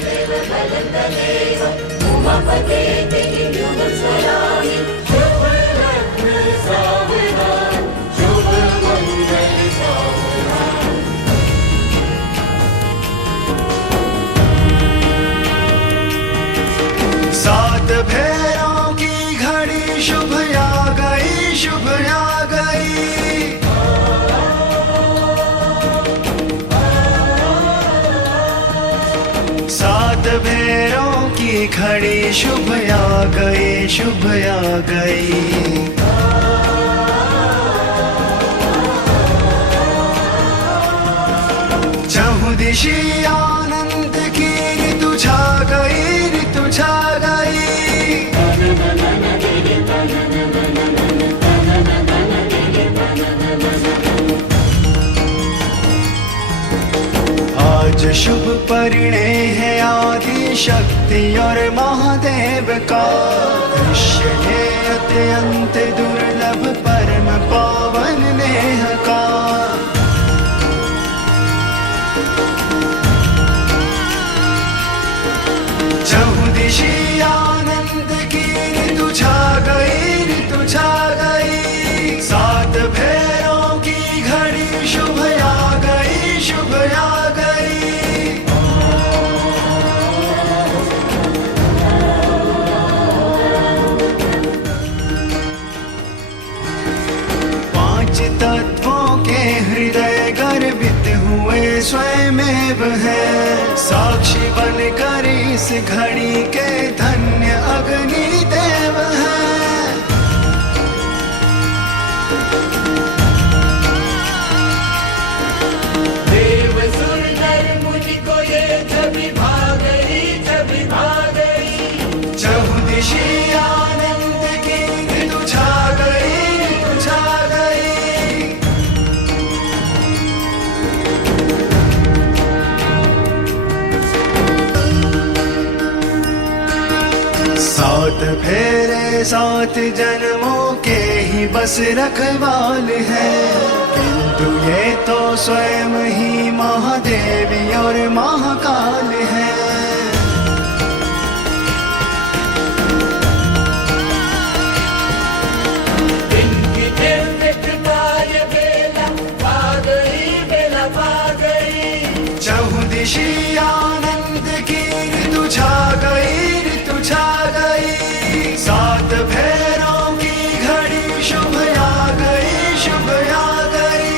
देवबलतदेव उमापते युगं स्वरामि शुभ लग्न सावधान शुभ मंगल सावधान। सात फेरों की घड़ी शुभ आ गई, शुभ आ गई। सात फेरों की घड़ी शुभ आ गई, शुभ आ गई। चहुं दिशि आनंद की ऋतु छा गई, ऋतु छा गई। आज शुभ परिणय है आदि शक्ति और महादेव का। दृश्य है अत्यंत दुर्लभ परम पावन नेह का। चहुं दिशि आनंद की ऋतु छा गई, ऋतु छा गई। सात फेरों की घड़ी शुभ आ गई, शुभ आ गई। पांच तत्वों के हृदय गर्भित हुए स्वयमेव है। साक्षी बनकर इस घड़ी के धन्य अग्नि देव हैं। देव सुर नर मुनि को ये छवि भा गई, छवि भा गई। चहुं दिशि आनंद की ऋतु छा गई, ऋतु छा गई। सात फेरे सात जन्मों के ही बस रखवाल है। किंतु ये तो स्वयं ही महादेवी और महाकाल है। इनकी दिव्य कृपा ये बेला पा गई, बेला पा गई। चहुं दिशि आनंद की ऋतु छा गई, ऋतु छा गई। सात फेरों की घड़ी शुभ आ गई, शुभ आ गई।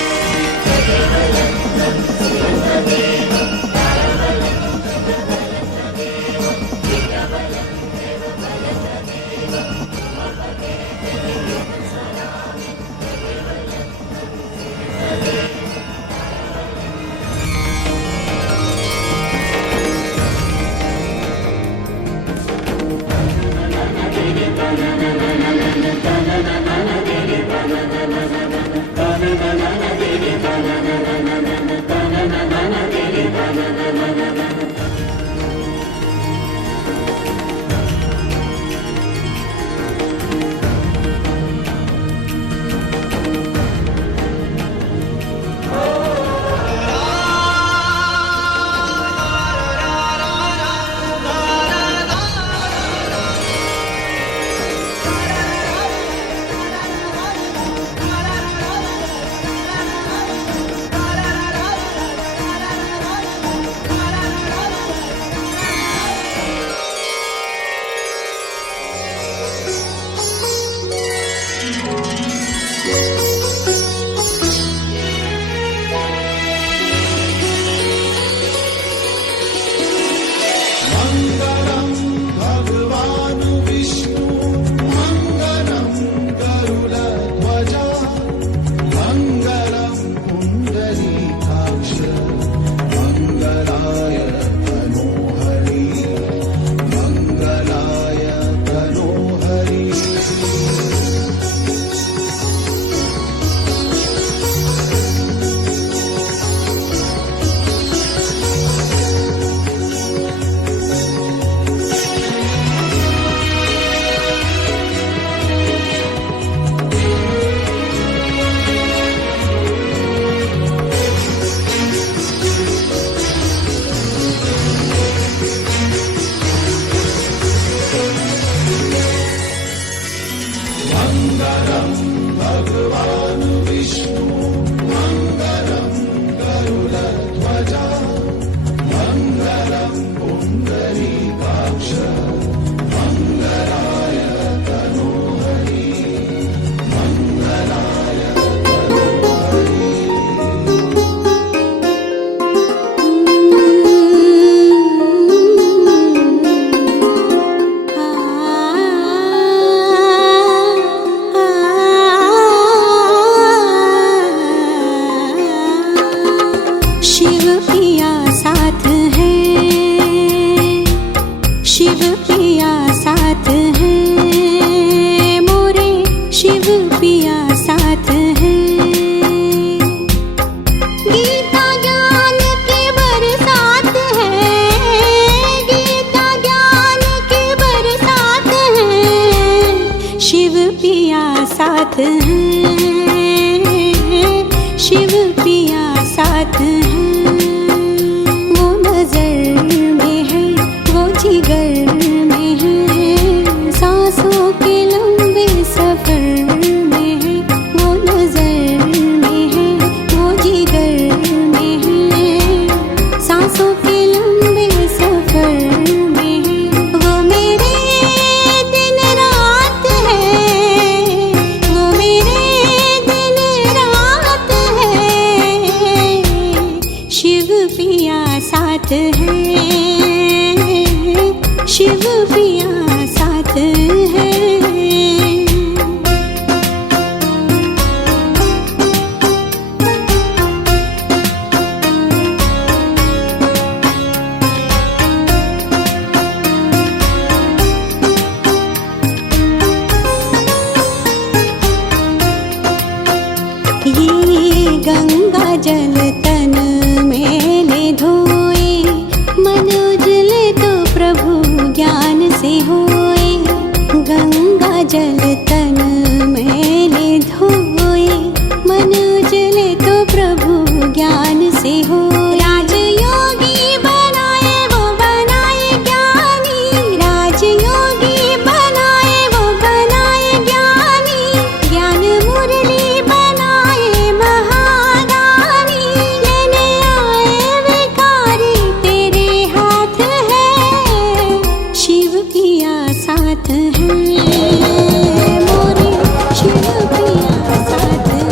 पिया साथ है, मोरे शिव पिया साथ है। गीता ज्ञान की बरसात है, गीता ज्ञान की बरसात है। शिव पिया साथ है, शिव पिया साथ है। वो नजर में है, वो जिगर में है, सांसों के लंबे सफर में है। वो नजर में है, वो जिगर में है, सांसों के लंबे सफर में है। वो मेरे दिन रात है, वो मेरे दिन रात है। शिव पिया साथ है, शिव पिया साथ है। ये गंगा जल तन में ले धोए, मन उजले तो प्रभु ज्ञान से होए। गंगा जल तन में ले धोए, मन उजले तो प्रभु ज्ञान से हो। राजयोगी बनाए वो बनाए ज्ञानी, राजयोगी बनाए वो बनाए ज्ञानी। ज्ञान मुरली बनाए महादानी, लेने आए भिखारी तेरे हाथ है। शिव पिया साथ है, मोरे शिव पिया साथ है।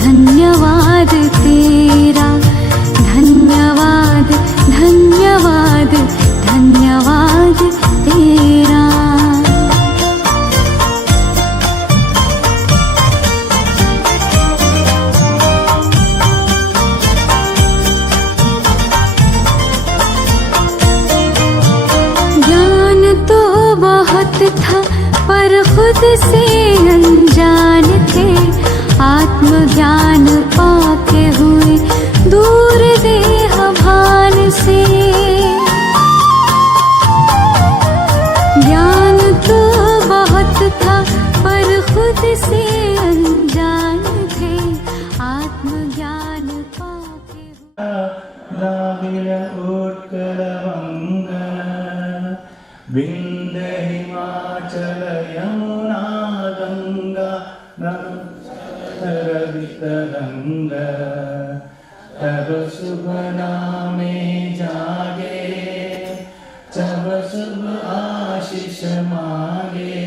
धन्यवाद तेरा। से अनजान थे, आत्मज्ञान पाके हुए दूर देह भान से। ज्ञान तो बहुत था पर खुद से अनजान थे, आत्मज्ञान पाके द्राविड उत्कल वंगा विंध्य हिमाचल यमुना गंगा नर्मदा तरंगा तब शुभ नामे जागे, तब शुभ आशीष मांगे,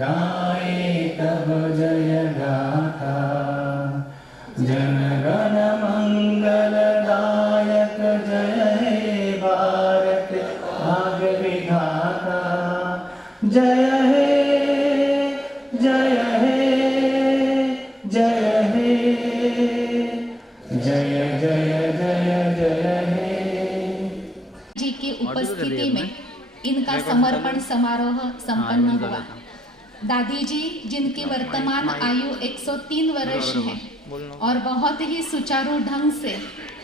गाए तब जय गाथा, जन गण मंगलदायक जय हे भारत भाग्य विधाता। जय हे जय हे जय हे जय जय जय जय हे। जी की उपस्थिति में इनका समर्पण समारोह संपन्न हुआ। दादी जी जिनकी वर्तमान आयु 103 वर्ष है और बहुत ही सुचारू ढंग से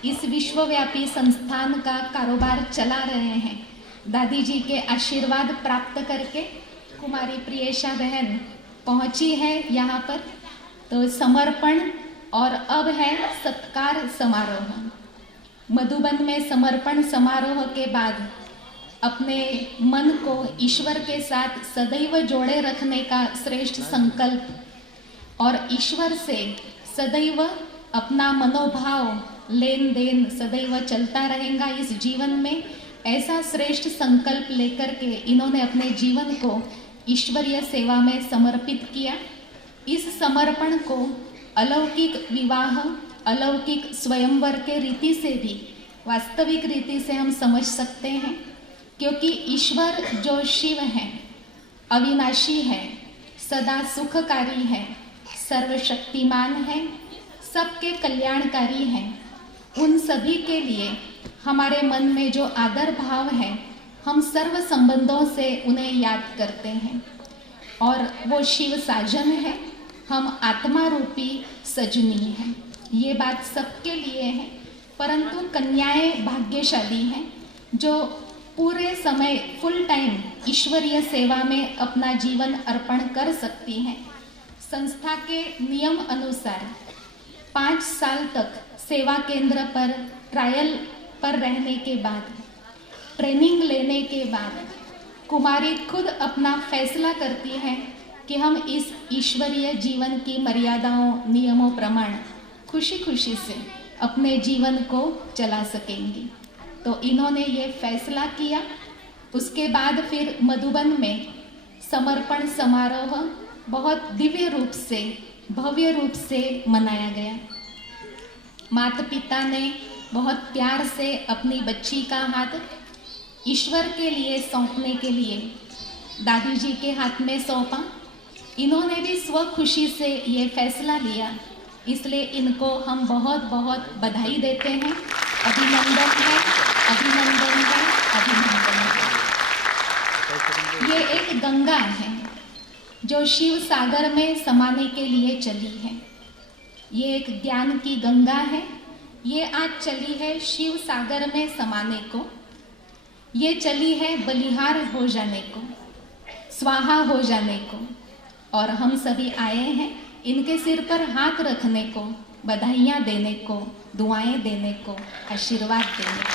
इस विश्वव्यापी संस्थान का कारोबार चला रहे हैं, दादी जी के आशीर्वाद प्राप्त करके कुमारी प्रियेशा बहन पहुंची है यहाँ पर। तो समर्पण और अब है सत्कार समारोह। मधुबन में समर्पण समारोह के बाद अपने मन को ईश्वर के साथ सदैव जोड़े रखने का श्रेष्ठ संकल्प और ईश्वर से सदैव अपना मनोभाव लेन देन सदैव चलता रहेगा इस जीवन में, ऐसा श्रेष्ठ संकल्प लेकर के इन्होंने अपने जीवन को ईश्वरीय सेवा में समर्पित किया। इस समर्पण को अलौकिक विवाह, अलौकिक स्वयंवर के रीति से भी वास्तविक रीति से हम समझ सकते हैं, क्योंकि ईश्वर जो शिव है, अविनाशी है, सदा सुखकारी है, सर्वशक्तिमान है, सबके कल्याणकारी है, उन सभी के लिए हमारे मन में जो आदर भाव है, हम सर्व संबंधों से उन्हें याद करते हैं। और वो शिव साजन है, हम आत्मा रूपी सजनी हैं। ये बात सबके लिए है, परंतु कन्याएं भाग्यशाली हैं जो पूरे समय फुल टाइम ईश्वरीय सेवा में अपना जीवन अर्पण कर सकती हैं। संस्था के नियम अनुसार 5 साल तक सेवा केंद्र पर ट्रायल पर रहने के बाद, ट्रेनिंग लेने के बाद कुमारी खुद अपना फैसला करती है कि हम इस ईश्वरीय जीवन की मर्यादाओं, नियमों प्रमाण खुशी खुशी से अपने जीवन को चला सकेंगी। तो इन्होंने ये फैसला किया। उसके बाद फिर मधुबन में समर्पण समारोह बहुत दिव्य रूप से, भव्य रूप से मनाया गया। माता पिता ने बहुत प्यार से अपनी बच्ची का हाथ ईश्वर के लिए सौंपने के लिए दादी जी के हाथ में सौंपा। इन्होंने भी स्व खुशी से ये फैसला लिया, इसलिए इनको हम बहुत बहुत बधाई देते हैं। अभिनंदन है, अभिनंदन है, अभिनंदन है। ये एक गंगा है जो शिव सागर में समाने के लिए चली है। ये एक ज्ञान की गंगा है। ये आज चली है शिव सागर में समाने को। ये चली है बलिहार हो जाने को, स्वाहा हो जाने को, और हम सभी आए हैं इनके सिर पर हाथ रखने को, बधाइयाँ देने को, दुआएं देने को, आशीर्वाद देने को।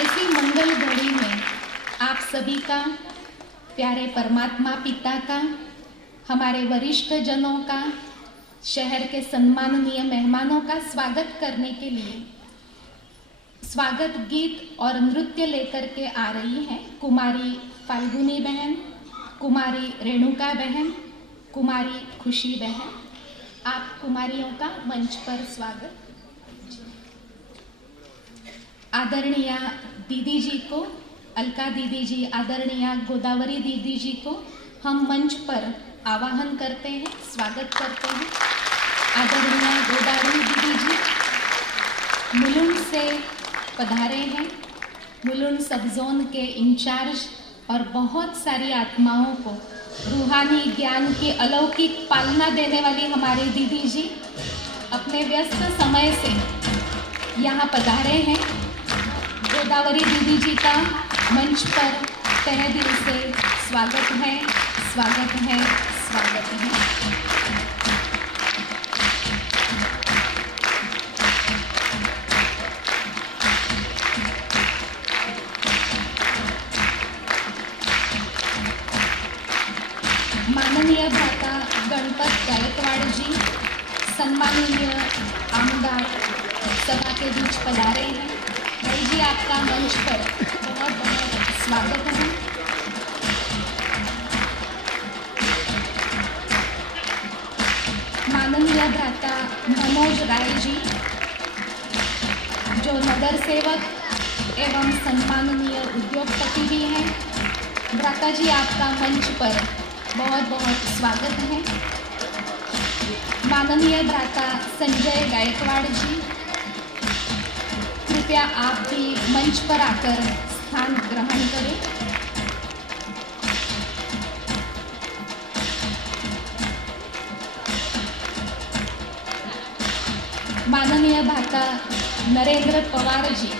ऐसी मंगल घड़ी में आप सभी का, प्यारे परमात्मा पिता का, हमारे वरिष्ठ जनों का, शहर के सम्माननीय मेहमानों का स्वागत करने के लिए स्वागत गीत और नृत्य लेकर के आ रही हैं कुमारी फाल्गुनी बहन, कुमारी रेणुका बहन, कुमारी खुशी बहन। आप कुमारियों का मंच पर स्वागत। आदरणीय दीदी जी को, अलका दीदी जी, आदरणीय गोदावरी दीदी जी को हम मंच पर आवाहन करते हैं, स्वागत करते हैं। आदरणीय गोदावरी दीदी जी मुलुंड से पधारे हैं, मुलुंड सब जोन के इंचार्ज और बहुत सारी आत्माओं को रूहानी ज्ञान की अलौकिक पालना देने वाली हमारी दीदी जी अपने व्यस्त समय से यहाँ पधारे हैं। गोदावरी दीदी जी का मंच पर तहे दिल से स्वागत है, स्वागत है, स्वागत है। माननीय भ्राता गणपत गायकवाड़ जी, सम्माननीय आमदार सभा के बीच पधारे हैं। भाई जी, आपका मंच पर बहुत बहुत स्वागत है। माननीय भ्राता मनोज राय जी, जो नगर सेवक एवं सम्माननीय उद्योगपति भी हैं। भ्राता जी, आपका मंच पर बहुत बहुत स्वागत है। माननीय भ्राता संजय गायकवाड़ जी, कृपया आप भी मंच पर आकर स्थान ग्रहण करें। माननीय भ्राता नरेंद्र पवार जी,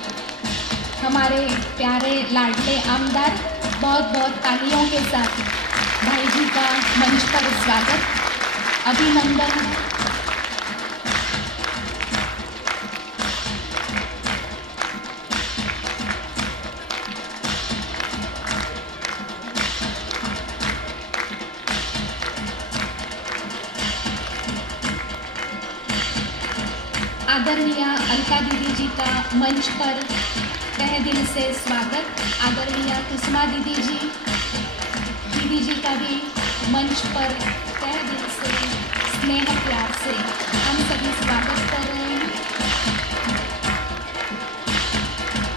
हमारे प्यारे लाडले आमदार, बहुत बहुत तालियों के साथ भाई जी का मंच पर स्वागत, अभिनंदन। आदरणीय अलका दीदी जी का मंच पर तहे दिल से स्वागत। आदरणीय कुसुमा दीदी जी का भी मंच पर तहे दिल से स्नेह प्यार से हम सभी स्वागत कर रहे हैं।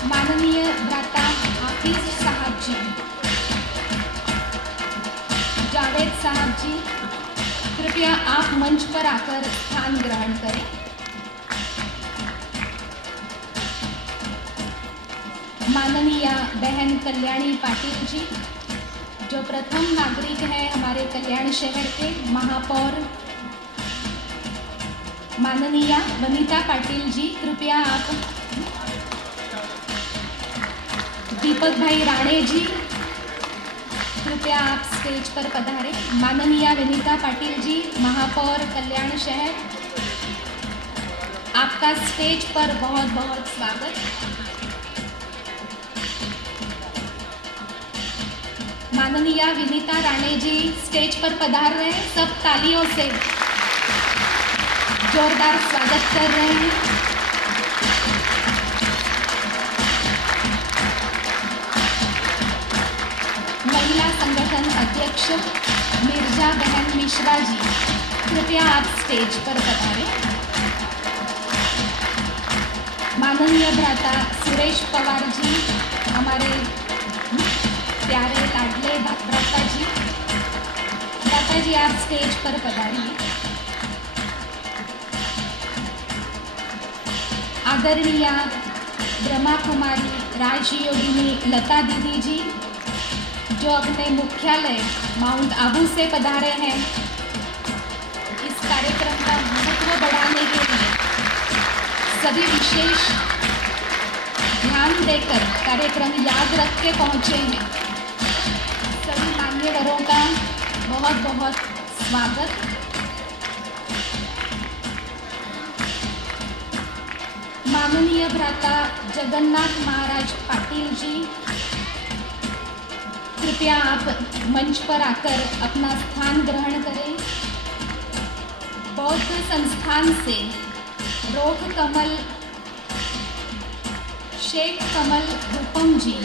माननीय भ्राता हाफिज साहब जी, जावेद साहब जी, कृपया आप मंच पर आकर स्थान ग्रहण करें। माननीय बहन कल्याणी पाटिल जी, जो प्रथम नागरिक हैं हमारे कल्याण शहर के महापौर। माननीय वनीता पाटिल जी, कृपया आप। दीपक भाई राणे जी, कृपया आप स्टेज पर पधारें। माननीय वनीता पाटिल जी, महापौर कल्याण शहर, आपका स्टेज पर बहुत बहुत स्वागत। माननीय विनीता राणे जी स्टेज पर पधार रहे हैं, सब तालियों से जोरदार स्वागत कर रहे हैं। महिला संगठन अध्यक्ष मिर्जा बहन मिश्रा जी, कृपया आप स्टेज पर पधारें। माननीय भ्राता सुरेश पवार जी, हमारे प्यारे लाडले भ्राता जी आप स्टेज पर पधारिए। आदरणीय ब्रह्मा कुमारी राजयोगिनी लता दीदी जी, जो अपने मुख्यालय माउंट आबू से पधारे हैं, इस कार्यक्रम का महत्व बढ़ाने के लिए सभी विशेष ध्यान देकर कार्यक्रम याद रख के पहुँचे हैं। सभी मान्यवरों का बहुत बहुत स्वागत। माननीय भ्राता जगन्नाथ महाराज पाटिल जी, कृपया आप मंच पर आकर अपना स्थान ग्रहण करें। बौद्ध संस्थान से रोग कमल शेख कमल रूपम जी,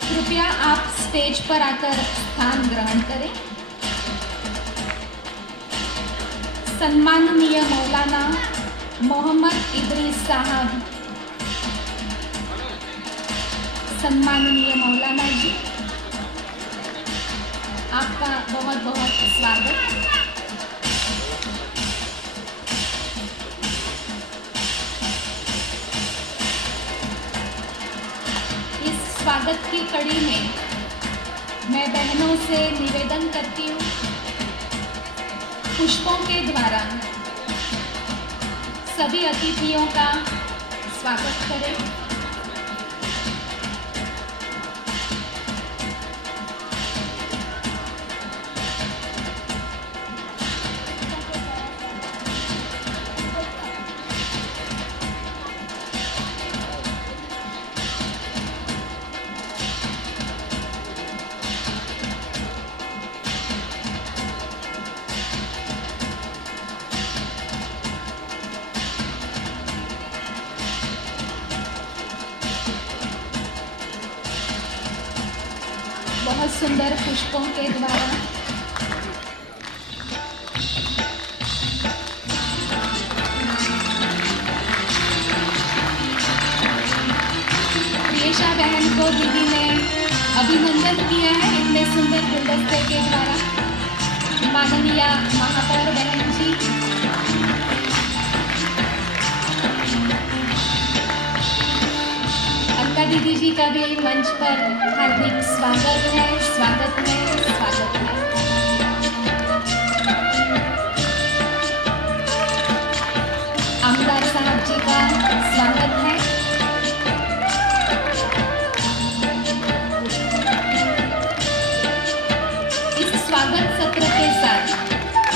कृपया आप स्टेज पर आकर स्थान ग्रहण करें। सम्माननीय मौलाना मोहम्मद इदरीस साहब, सम्माननीय मौलाना जी, आपका बहुत बहुत स्वागत। इस स्वागत की कड़ी में मैं बहनों से निवेदन करती हूँ, पुष्पों के द्वारा सभी अतिथियों का स्वागत करें। बहुत सुंदर पुष्पों के द्वारा प्रियेशा बहन को दीदी ने अभिनंदन किया है इतने सुंदर गुलदस्ते के द्वारा। माननीय महापौर बहन जी, अलका दीदी जी का भी मंच पर हार्दिक स्वागत है, स्वागत है, स्वागत है। आमदार साहब जी का स्वागत है। इस स्वागत सत्र के साथ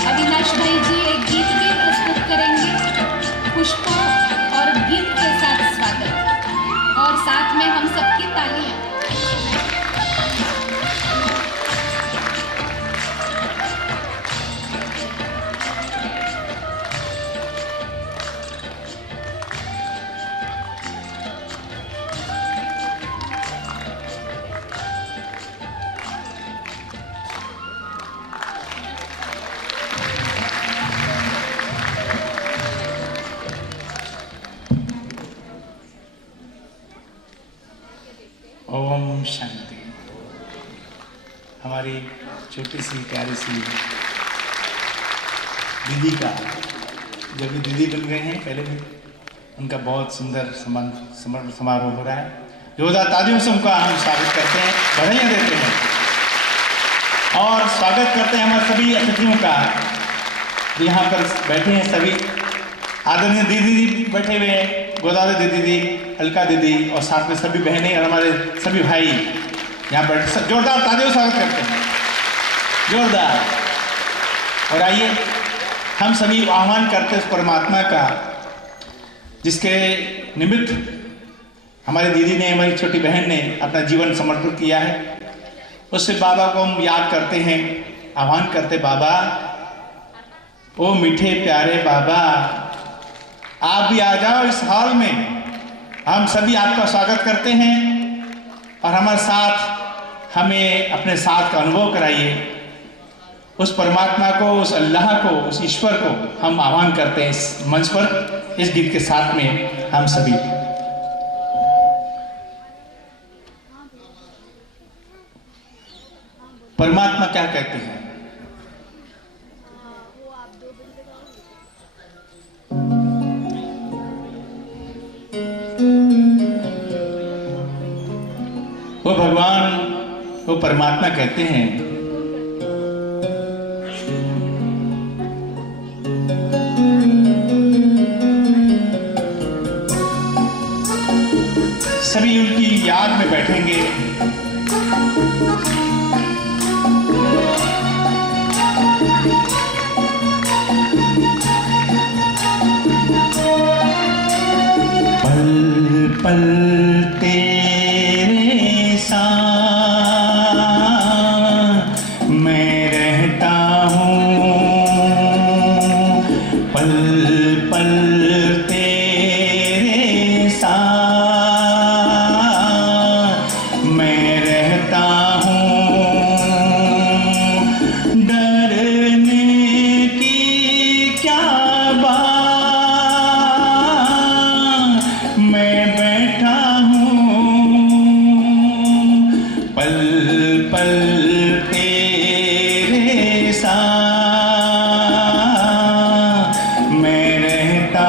अविनाश भाई जी एक गीत भी प्रस्तुत करेंगे। पुष्पों और गीत के साथ स्वागत और साथ में हम सबकी तालियां। ओम शांति। हमारी छोटी सी प्यारी सी दीदी का, जो भी दीदी बन गए हैं, पहले भी उनका बहुत सुंदर समर्पण समारोह हो रहा है। जोरदार तालियों से उनका हम स्वागत करते हैं, बधाइयाँ देते हैं और स्वागत करते हैं हमारे सभी अतिथियों का। यहाँ पर बैठे हैं सभी आदरणीय दीदी बैठे हुए हैं, गोदावरी दीदी, अलका दीदी और साथ में सभी बहनें और हमारे सभी भाई यहाँ पर जोरदार तालियों से स्वागत करते हैं, जोरदार। और आइए हम सभी आह्वान करते हैं उस परमात्मा का जिसके निमित्त हमारी दीदी ने, हमारी छोटी बहन ने अपना जीवन समर्पित किया है। उससे बाबा को हम याद करते हैं, आह्वान करते, बाबा ओ मीठे प्यारे बाबा, आप भी आ जाओ इस हॉल में। हम सभी आपका स्वागत करते हैं और हमारे साथ हमें अपने साथ का अनुभव कराइए। उस परमात्मा को, उस अल्लाह को, उस ईश्वर को हम आह्वान करते हैं इस मंच पर, इस गीत के साथ में हम सभी। परमात्मा क्या कहते हैं? वो भगवान, वो परमात्मा कहते हैं, सभी उनकी याद में बैठेंगे। पल पल तेरे साथ मैं रहता हूँ, पल पल तेरे साथ मैं रहता हूँ। डरने की क्या बात, मैं बैठा हूँ, पल पल तेरे साथ मैं रहता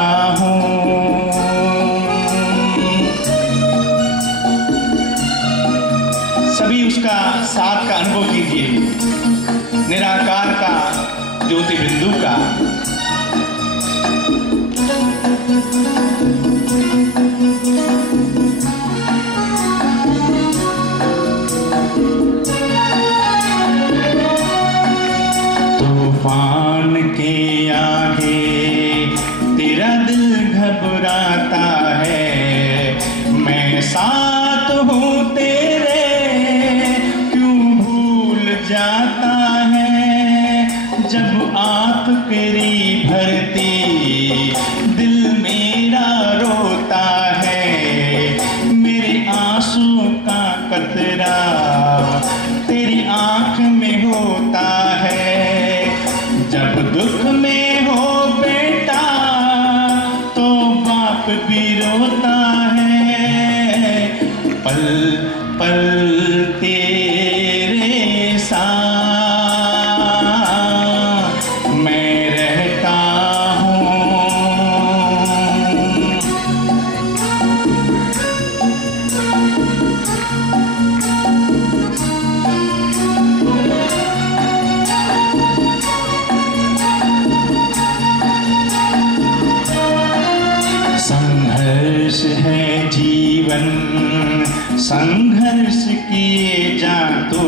ज्योति बिंदु का। तूफान के आगे तेरा दिल घबराता है, मैं साथ हूँ तेरे क्यों भूल जाता है। जब आँख तेरी भरती दिल मेरा रोता है, मेरे आंसू का कतरा तेरी आँख में होता है। जब दुख में हो बेटा तो बाप भी रोता है, पल पल तेरे साथ मैं रहता हूँ। संघर्ष है जीवन, संघर्ष किए जा तो,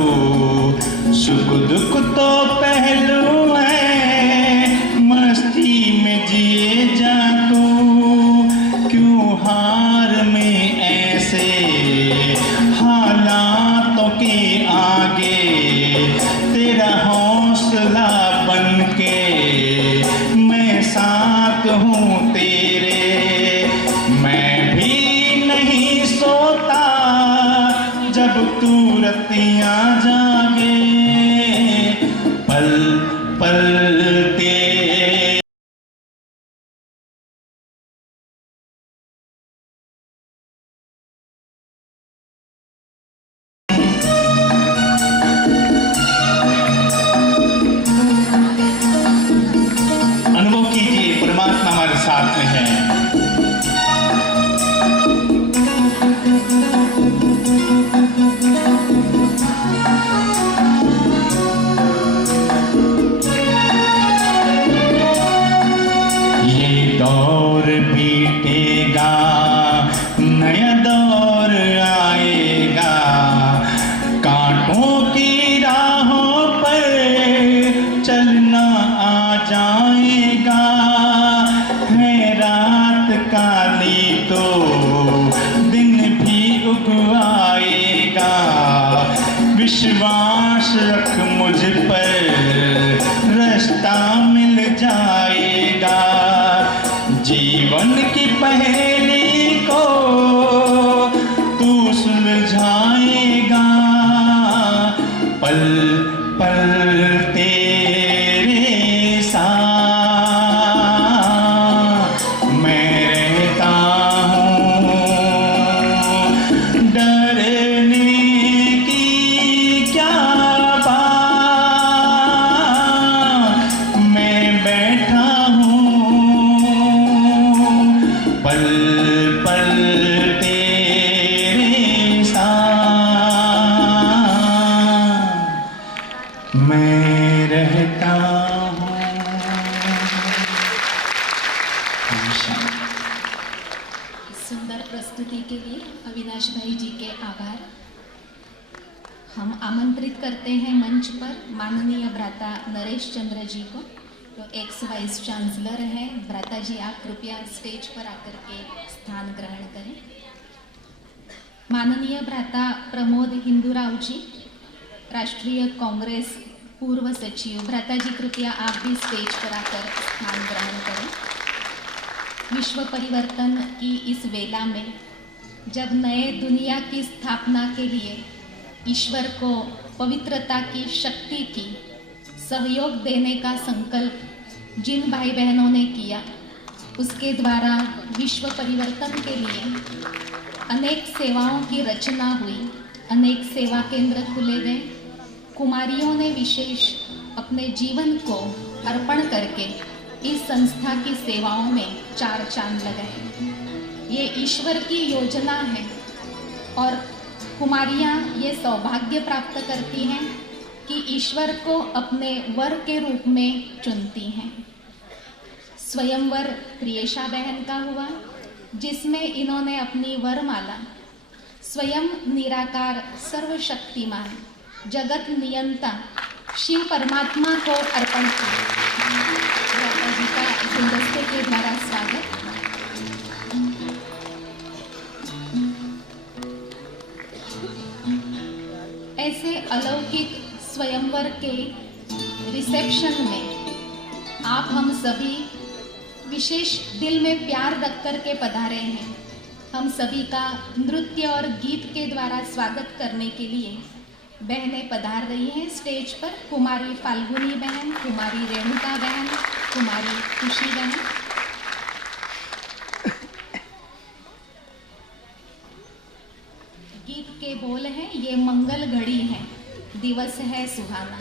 सुख दुख तो पहलू है, मस्ती में जिए जा तो। क्यों हार में ऐसे हालातों के आगे तेरा हौसला बन के मैं साथ हूँ तेरे। मैं भी नहीं सोता जब तू रतियाँ जागे, पल पल तेरे। अनुभव कीजिए परमात्मा हमारे साथ में है। ये दौर बीतेगा, नया दौर आएगा, कांटों की राहों पर चलना आ जाएगा। है रात काली तो दिन भी उग आएगा, विश्वास रख मुझ पर रास्ता मिल जाएगा। जीवन की पहेली को तू सुलझाएगा, पल पल तेरे साथ मैं रहता हूँ। डरने की क्या बात, मैं बैठा हूँ, पल पल तेरे साथ मैं रहता हूँ। सुंदर प्रस्तुति के लिए अविनाश भाई जी के आभार। हम आमंत्रित करते हैं मंच पर माननीय भ्राता नरेश चंद्र जी को, जो एक्स वाइस चांसलर हैं। भ्राता जी आप कृपया स्टेज पर आकर के स्थान ग्रहण करें। माननीय भ्राता प्रमोद हिंदूराव जी, राष्ट्रीय कांग्रेस पूर्व सचिव, भ्राता जी कृपया आप भी स्टेज पर आकर स्थान ग्रहण करें। विश्व परिवर्तन की इस वेला में जब नए दुनिया की स्थापना के लिए ईश्वर को पवित्रता की शक्ति की सहयोग देने का संकल्प जिन भाई बहनों ने किया, उसके द्वारा विश्व परिवर्तन के लिए अनेक सेवाओं की रचना हुई, अनेक सेवा केंद्र खुले गए। कुमारियों ने विशेष अपने जीवन को अर्पण करके इस संस्था की सेवाओं में चार चांद लगाए। ये ईश्वर की योजना है और कुमारियाँ ये सौभाग्य प्राप्त करती हैं कि ईश्वर को अपने वर के रूप में चुनती हैं। स्वयंवर प्रियेशा बहन का हुआ, जिसमें इन्होंने अपनी वरमाला स्वयं निराकार सर्वशक्तिमान जगत नियंता शिव परमात्मा को अर्पण किया। माता जी का गुलदस्ते के द्वारा स्वागत। ऐसे अलौकिक स्वयंवर के रिसेप्शन में आप हम सभी विशेष दिल में प्यार रख कर के पधारे हैं। हम सभी का नृत्य और गीत के द्वारा स्वागत करने के लिए बहनें पधार रही हैं स्टेज पर। कुमारी फाल्गुनी बहन, कुमारी रेणुका बहन, कुमारी खुशी बहन। गीत के बोल हैं, ये मंगल घड़ी है, दिवस है सुहाना।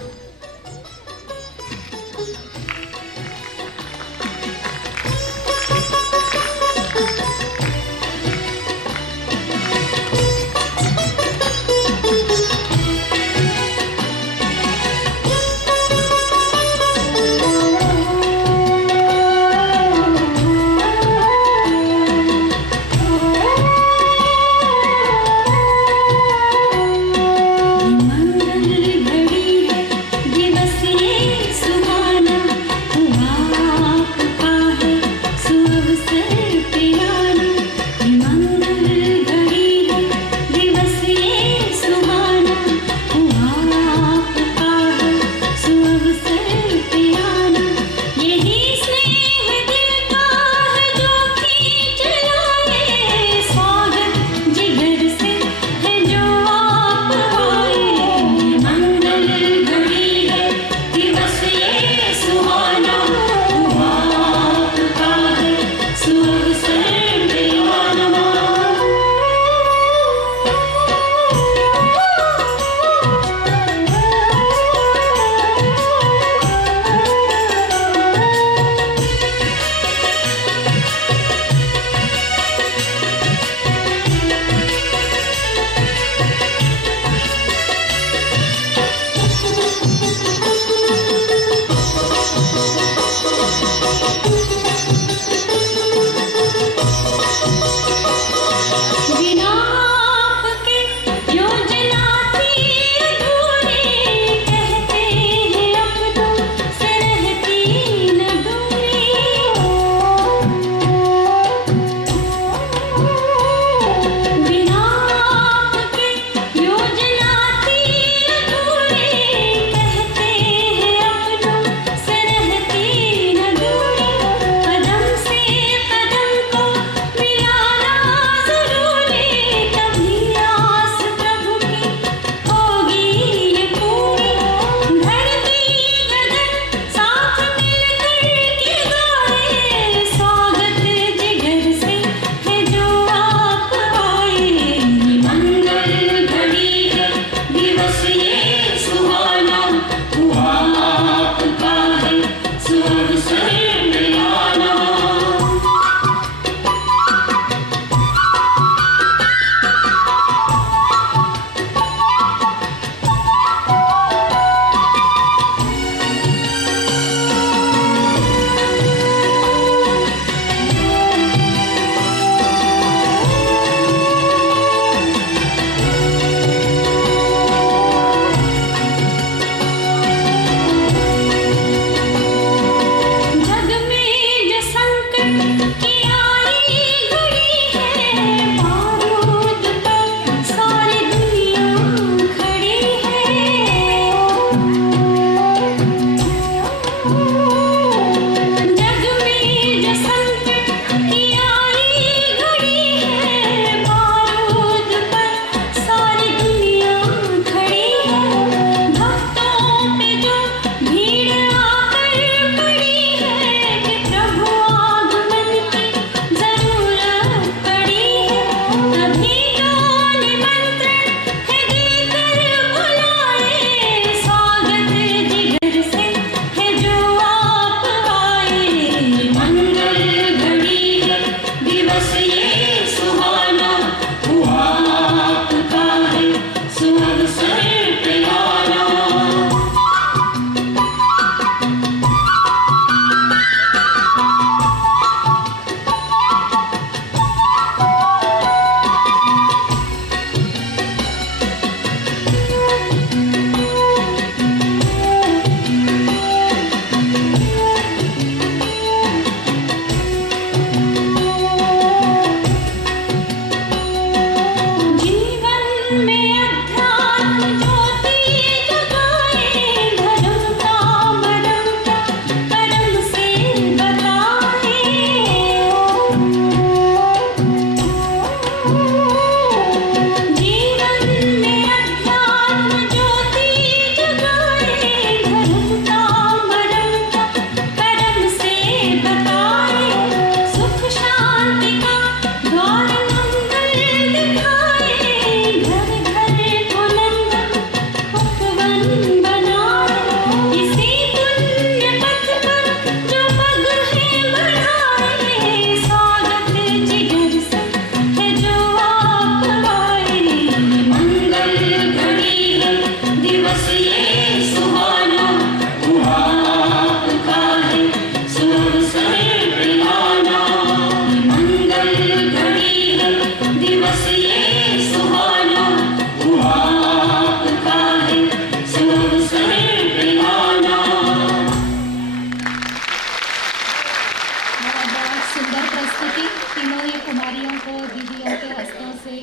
सुंदर प्रस्तुति। तीनों ही कुमारियों को दीदियों के हस्तों से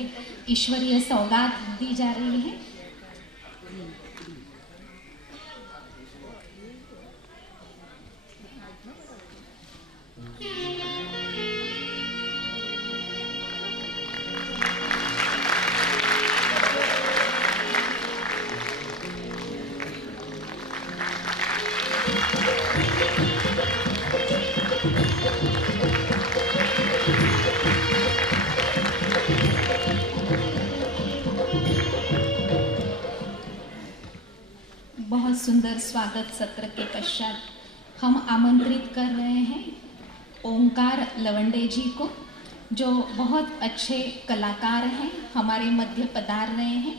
ईश्वरीय सौगात दी जा रही है। बहुत सुंदर स्वागत सत्र के पश्चात हम आमंत्रित कर रहे हैं ओंकार लवंडे जी को, जो बहुत अच्छे कलाकार हैं, हमारे मध्य पधार रहे हैं।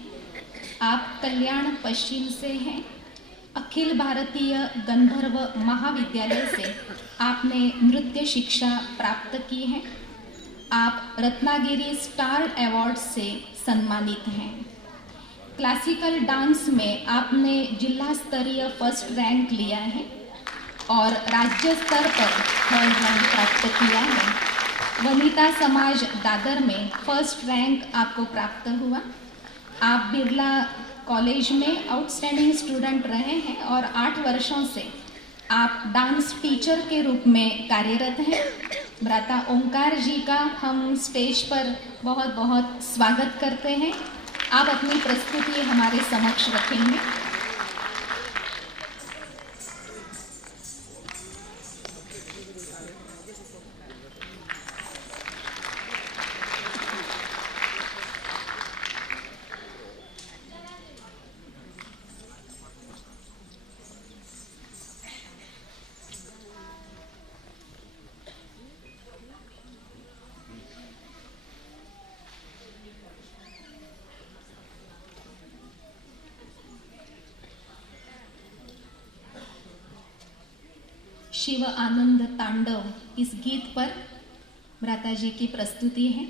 आप कल्याण पश्चिम से हैं। अखिल भारतीय गंधर्व महाविद्यालय से आपने नृत्य शिक्षा प्राप्त की है। आप रत्नागिरी स्टार अवार्ड से सम्मानित हैं। क्लासिकल डांस में आपने जिला स्तरीय फर्स्ट रैंक लिया है और राज्य स्तर पर थर्ड रैंक प्राप्त किया है। वनिता समाज दादर में फर्स्ट रैंक आपको प्राप्त हुआ। आप बिरला कॉलेज में आउटस्टैंडिंग स्टूडेंट रहे हैं और 8 वर्षों से आप डांस टीचर के रूप में कार्यरत हैं। भ्राता ओंकार जी का हम स्टेज पर बहुत बहुत स्वागत करते हैं। आप अपनी प्रस्तुति हमारे समक्ष रखेंगे। शिव आनंद तांडव इस गीत पर भ्राता जी की प्रस्तुति है।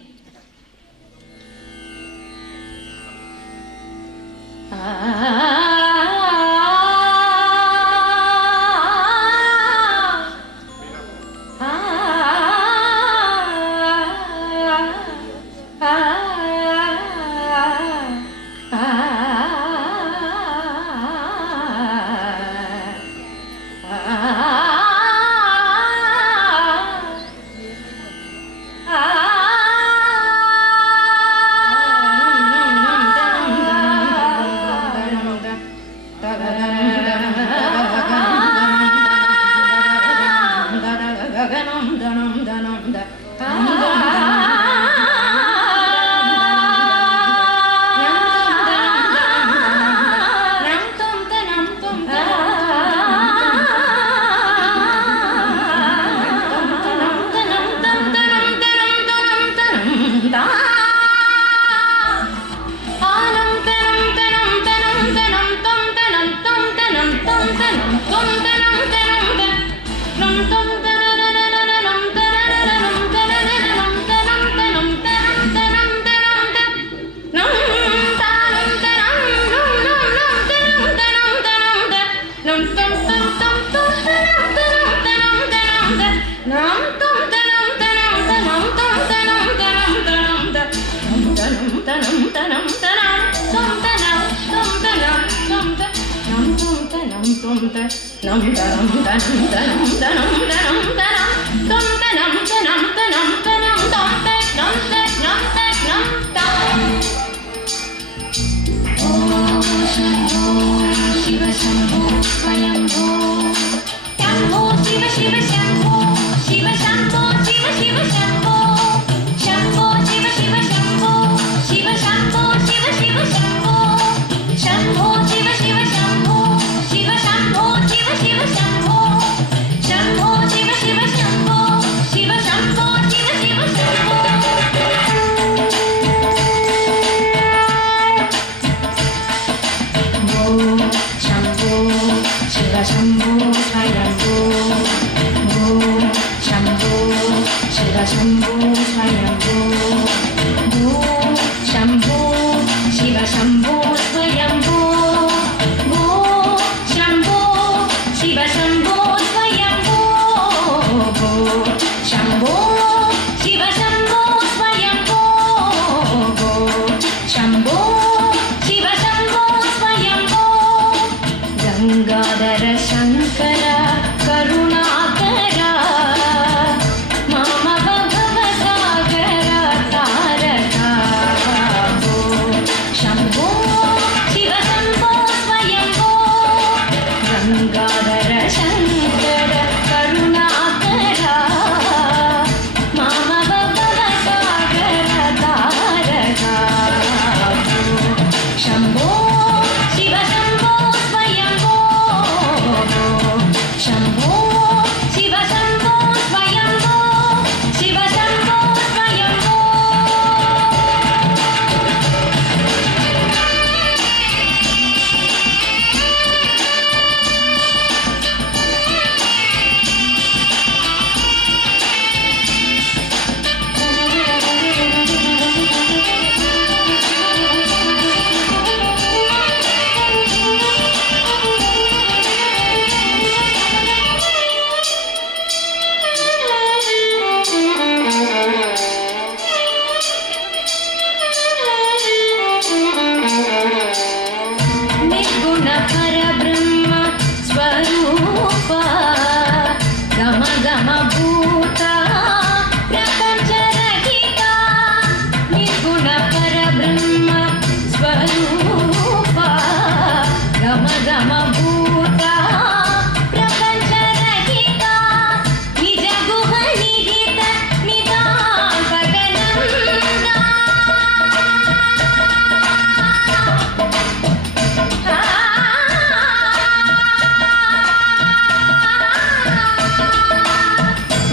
Shambho, Shiva Shambho, Swayambho, भूता प्रपञ्चरहिता निर्गुण परब्रह्म स्वरूपा गम गम भूता प्रपञ्चरहिता निज गुह निहित निदानगनन्दा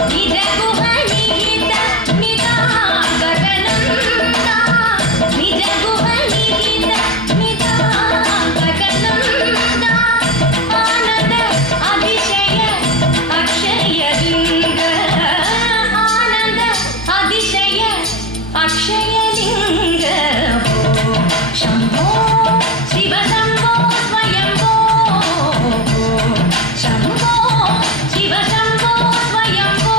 निज गुह निहित निदानगनन्दा निज गुह निहित निदानगनन्दा आनंद अतिशय अक्षय लिंग आनंद अतिशय अक्षय लिंग शंभो शिव शंभो स्वयंभो शंभो शिव शंभो स्वयंभो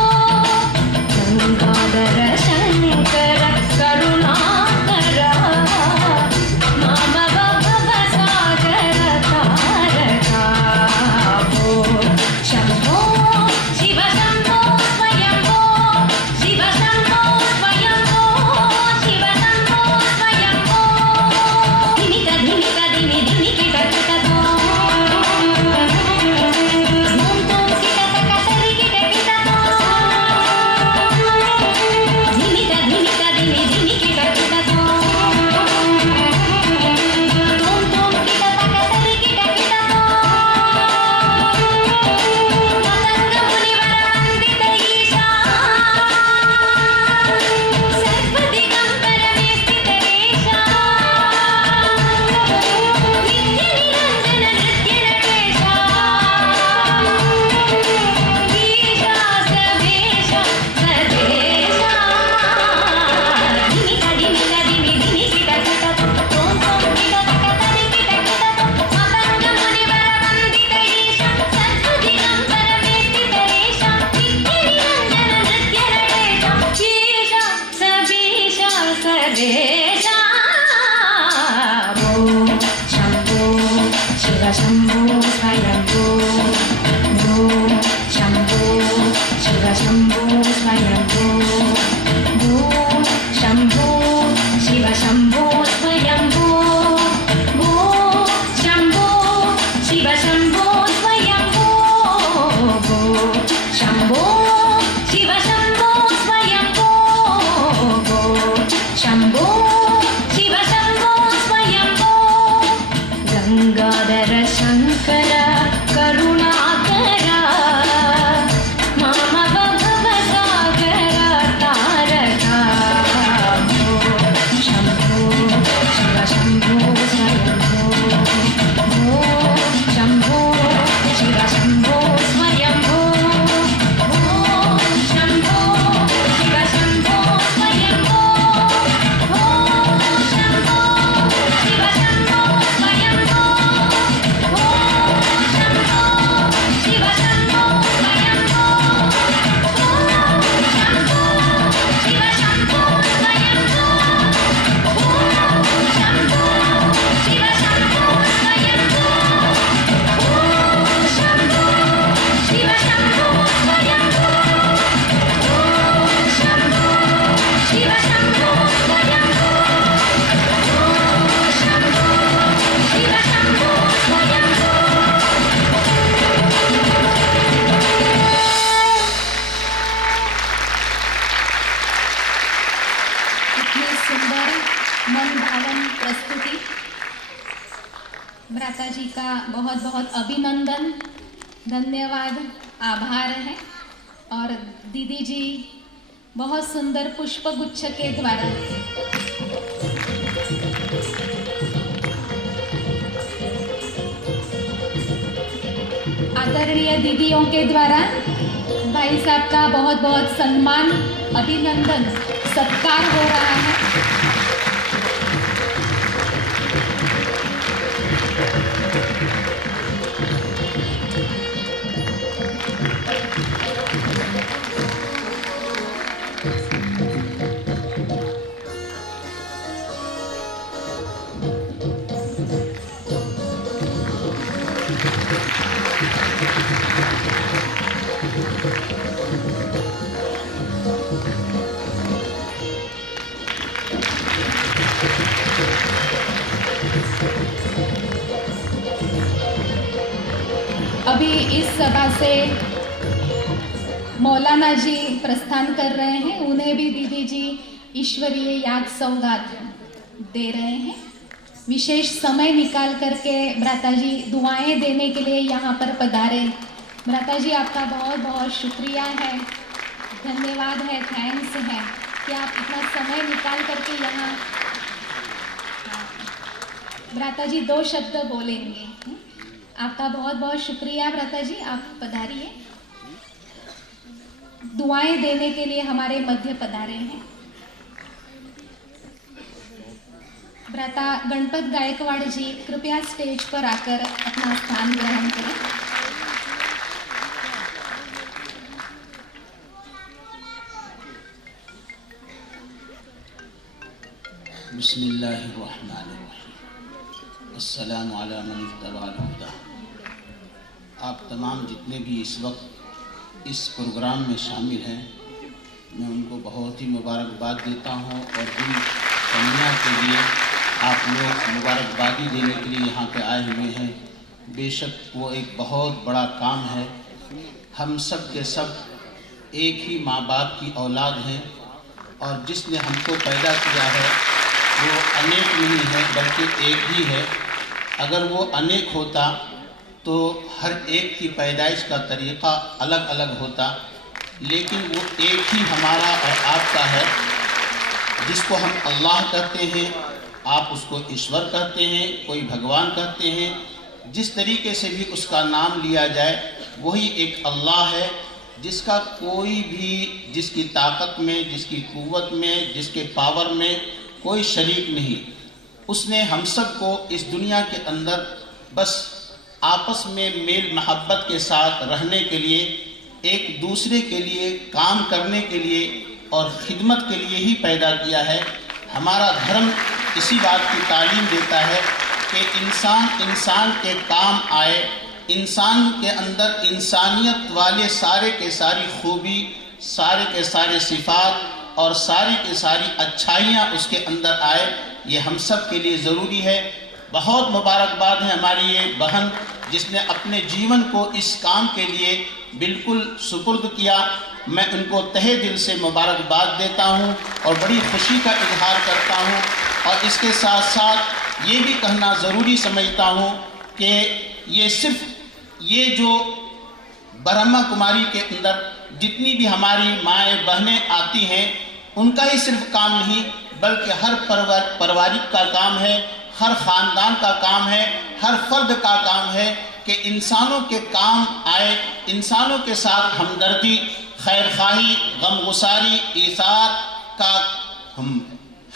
गंगाधर शंकर करुणाकर मामव भव सागर तारका भो शंभो शिव शंभो स्वयंभो शिव शंभो स्वयंभो शिव शंभो स्वयंभो धिनिक धिनिक धिनि धिनि किट किट धो धूम धूम किट तक तरि किट किट धो धिनिक धिनिक धिनि धिनि किट किट धो धूम धूम किट तक तरि किट किट धो मतंग मुनिवर वंदित ईशा सर्वदिगंबर में स्थित रेशा नित्य निरंजन नृत्य नटेशा ईशा सवेशा सदेशा धिनिक धिनिक धिनि धिनि किट किट धूम धूम किट तक तरि किट किट मतंग मुनिवर वंदित ईशा सर्वदिगंबर में स्थित रेशा नित्य निरंजन नृत्य नटेशा ईशा सवेशा सदेशा भो शंभो शिव शंभो स्वयंभो भो शंभो शिव शंभो स्वयंभो भो शंभो शिव शंभो स्वयंभो भो शंभो शिव शंभो स्वयंभो भो शंभो शिव शंभो स्वयंभो भो शंभो शिव शंभो स्वयंभो गंगाधर शंकर करुणाकर मामव भव सागर तारका भो शंभो शिव शंभो स्वयंभो भो शंभो शिव शंभो स्वयंभो भो शंभो शिव शंभो स्वयंभो भो शंभो शिव शंभो स्वयंभो भो शंभो शिव शंभो स्वयंभो भो शंभो शिव शंभो स्वयंभो भो शंभो शिव शंभो स्वयंभो भो शंभो शिव शंभो स्वयंभो भो शंभो शिव शंभो स्वयंभो भो शंभो शिव शंभो स्वयंभो इतनी सुंदर मन भावन प्रस्तुति भ्राता जी का बहुत बहुत अभिनंदन धन्यवाद आभार है और दीदी जी बहुत सुंदर पुष्पगुच्छ के द्वारा आदरणीय दीदियों के द्वारा भाई साहब का बहुत बहुत सम्मान अभिनंदन सत्कार हो रहा है। इस सभा से मौलाना जी प्रस्थान कर रहे हैं, उन्हें भी दीदी जी ईश्वरीय याद सौगात दे रहे हैं। विशेष समय निकाल करके भ्राता जी दुआएं देने के लिए यहाँ पर पधारे। भ्राता जी आपका बहुत बहुत शुक्रिया है, धन्यवाद है, थैंक्स है कि आप इतना समय निकाल करके यहाँ। भ्राता जी 2 शब्द बोलेंगे। आपका बहुत बहुत शुक्रिया भ्राता जी, आप पधारिए। दुआएं देने के लिए हमारे मध्य पधारे हैं। भ्राता गणपत गायकवाड़ जी कृपया स्टेज पर आकर अपना स्थान ग्रहण करें। बिस्मिल्लाहिर्रहमानिर्रहीम। अस्सलामु अला मन इत्तबअल हुदा। आप तमाम जितने भी इस वक्त इस प्रोग्राम में शामिल हैं, मैं उनको बहुत ही मुबारकबाद देता हूँ। और जिन कन्या के लिए आप लोग मुबारकबादी देने के लिए यहाँ पे आए हुए हैं, बेशक वो एक बहुत बड़ा काम है। हम सब के सब एक ही माँ बाप की औलाद हैं, और जिसने हमको पैदा किया है वो अनेक नहीं है बल्कि एक ही है। अगर वो अनेक होता तो हर एक की पैदाइश का तरीक़ा अलग अलग होता, लेकिन वो एक ही हमारा और आपका है, जिसको हम अल्लाह कहते हैं, आप उसको ईश्वर कहते हैं, कोई भगवान कहते हैं। जिस तरीके से भी उसका नाम लिया जाए वही एक अल्लाह है, जिसका कोई भी, जिसकी ताकत में, जिसकी क़ुव्वत में, जिसके पावर में कोई शरीक नहीं। उसने हम सब को इस दुनिया के अंदर बस आपस में मेल महब्बत के साथ रहने के लिए, एक दूसरे के लिए काम करने के लिए और ख़िदमत के लिए ही पैदा किया है। हमारा धर्म इसी बात की तालीम देता है कि इंसान इंसान के काम आए, इंसान के अंदर इंसानियत वाले सारे के सारी खूबी, सारे के सारे सिफ़ात और सारी के सारी अच्छाइयाँ उसके अंदर आए। ये हम सब के लिए ज़रूरी है। बहुत मुबारकबाद है हमारी ये बहन, जिसने अपने जीवन को इस काम के लिए बिल्कुल सुपुर्द किया। मैं उनको तहे दिल से मुबारकबाद देता हूँ और बड़ी खुशी का इजहार करता हूँ। और इसके साथ साथ ये भी कहना ज़रूरी समझता हूँ कि ये सिर्फ ये जो ब्रह्मा कुमारी के अंदर जितनी भी हमारी माएँ बहनें आती हैं, उनका ही सिर्फ काम नहीं बल्कि हर पारिवारिक का काम है, हर ख़ानदान का काम है, हर फर्द का काम है कि इंसानों के काम आए, इंसानों के साथ हमदर्दी, खैरखाही, गमगुसारी, ईसार का हम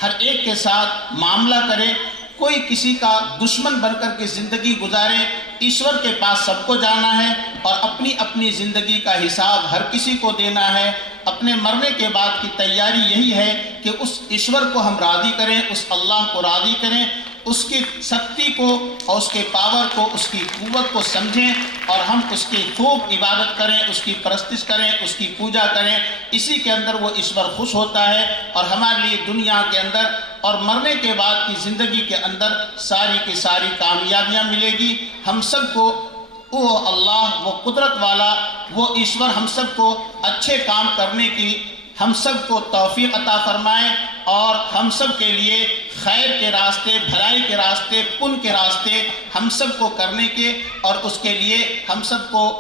हर एक के साथ मामला करें। कोई किसी का दुश्मन बनकर के ज़िंदगी गुजारे। ईश्वर के पास सबको जाना है और अपनी अपनी ज़िंदगी का हिसाब हर किसी को देना है। अपने मरने के बाद की तैयारी यही है कि उस ईश्वर को हम राज़ी करें, उस अल्लाह को राज़ी करें, उसकी शक्ति को और उसके पावर को, उसकी क़ुव्वत को समझें और हम उसकी खूब इबादत करें, उसकी परस्तिश करें, उसकी पूजा करें। इसी के अंदर वो ईश्वर खुश होता है और हमारे लिए दुनिया के अंदर और मरने के बाद की ज़िंदगी के अंदर सारी की सारी कामयाबियाँ मिलेगी। हम सबको वो अल्लाह, वो कुदरत वाला, वो ईश्वर हम सबको अच्छे काम करने की हम सबको तौफीक अता फरमाए और हम सब के लिए खैर के रास्ते, भलाई के रास्ते, पुण्य के रास्ते हम सबको करने के और उसके लिए हम सबको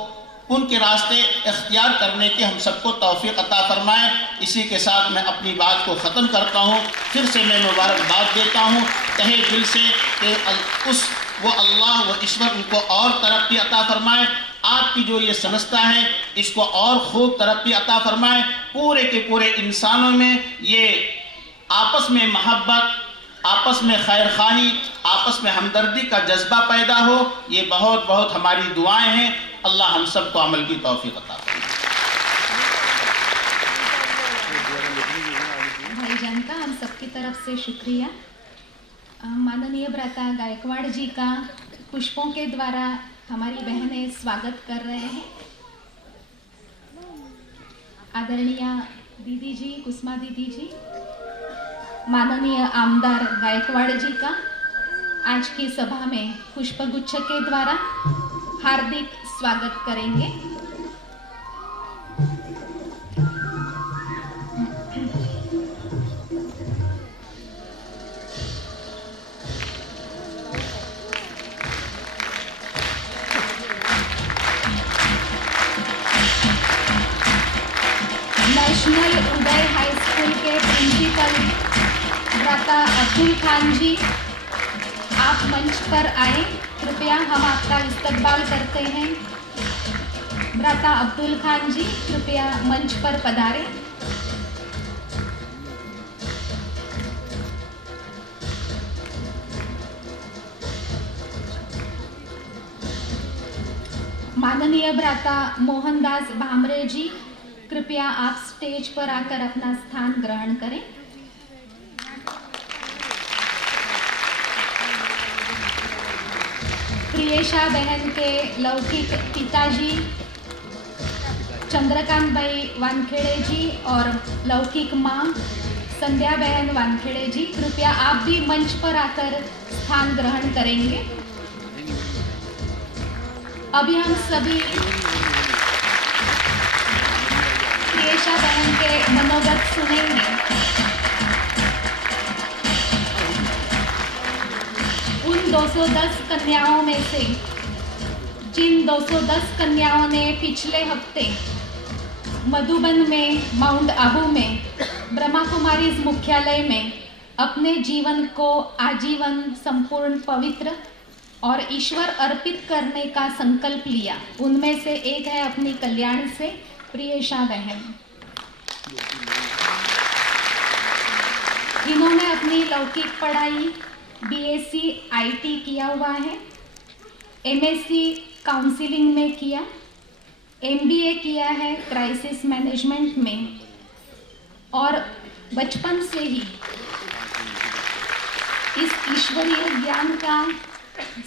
पुण्य के रास्ते इख्तियार करने की हम सबको तौफीक अता फरमाए। इसी के साथ मैं अपनी बात को ख़त्म करता हूँ। फिर से मैं मुबारकबाद देता हूँ तहे दिल से कि वो अल्लाह, वो ईश्वर उनको और तरक्की अता फरमाए। आपकी जो ये संस्था है इसको और खूब तरक्की अता फरमाए। पूरे के पूरे इंसानों में ये आपस में महब्बत, आपस में खैरखाही, आपस में हमदर्दी का जज्बा पैदा हो। ये बहुत बहुत हमारी दुआएं हैं। अल्लाह हम सबको अमल की तौफीक अता फरमाए। भाईजान का हम सबकी तरफ से शुक्रिया। माननीय भ्राता गायकवाड़ जी का पुष्पों के द्वारा हमारी बहनें स्वागत कर रहे हैं। आदरणीय दीदी जी, कुसुमा दीदी जी, माननीय आमदार गायकवाड़ जी का आज की सभा में पुष्पगुच्छ के द्वारा हार्दिक स्वागत करेंगे। नेशनल उदय हाई स्कूल के प्रिंसिपल व्रता अब्दुल खान जी, आप मंच पर आए, कृपया हम आपका इस्तकबाल करते हैं। व्रता अब्दुल खान जी, कृपया मंच पर पधारें। माननीय भ्राता मोहनदास भामरे जी, कृपया आप स्टेज पर आकर अपना स्थान ग्रहण करें। प्रियेशा बहन के लौकिक पिताजी चंद्रकांत भाई वानखेड़े जी और लौकिक मां संध्या बहन वानखेड़े जी, कृपया आप भी मंच पर आकर स्थान ग्रहण करेंगे। अभी हम सभी प्रियेशा बहन के मनोगत सुनेंगे। उन 210 कन्याओं में से जिन 210 कन्याओं ने पिछले हफ्ते मधुबन में, माउंट आबू में, ब्रह्मा कुमारीज मुख्यालय में अपने जीवन को आजीवन संपूर्ण पवित्र और ईश्वर अर्पित करने का संकल्प लिया, उनमें से एक है अपनी कल्याण से प्रियेशा बहन। इन्होंने अपनी लौकिक पढ़ाई बीएससी आईटी किया हुआ है, एमएससी काउंसलिंग में किया, एमबीए किया है क्राइसिस मैनेजमेंट में, और बचपन से ही इस ईश्वरीय ज्ञान का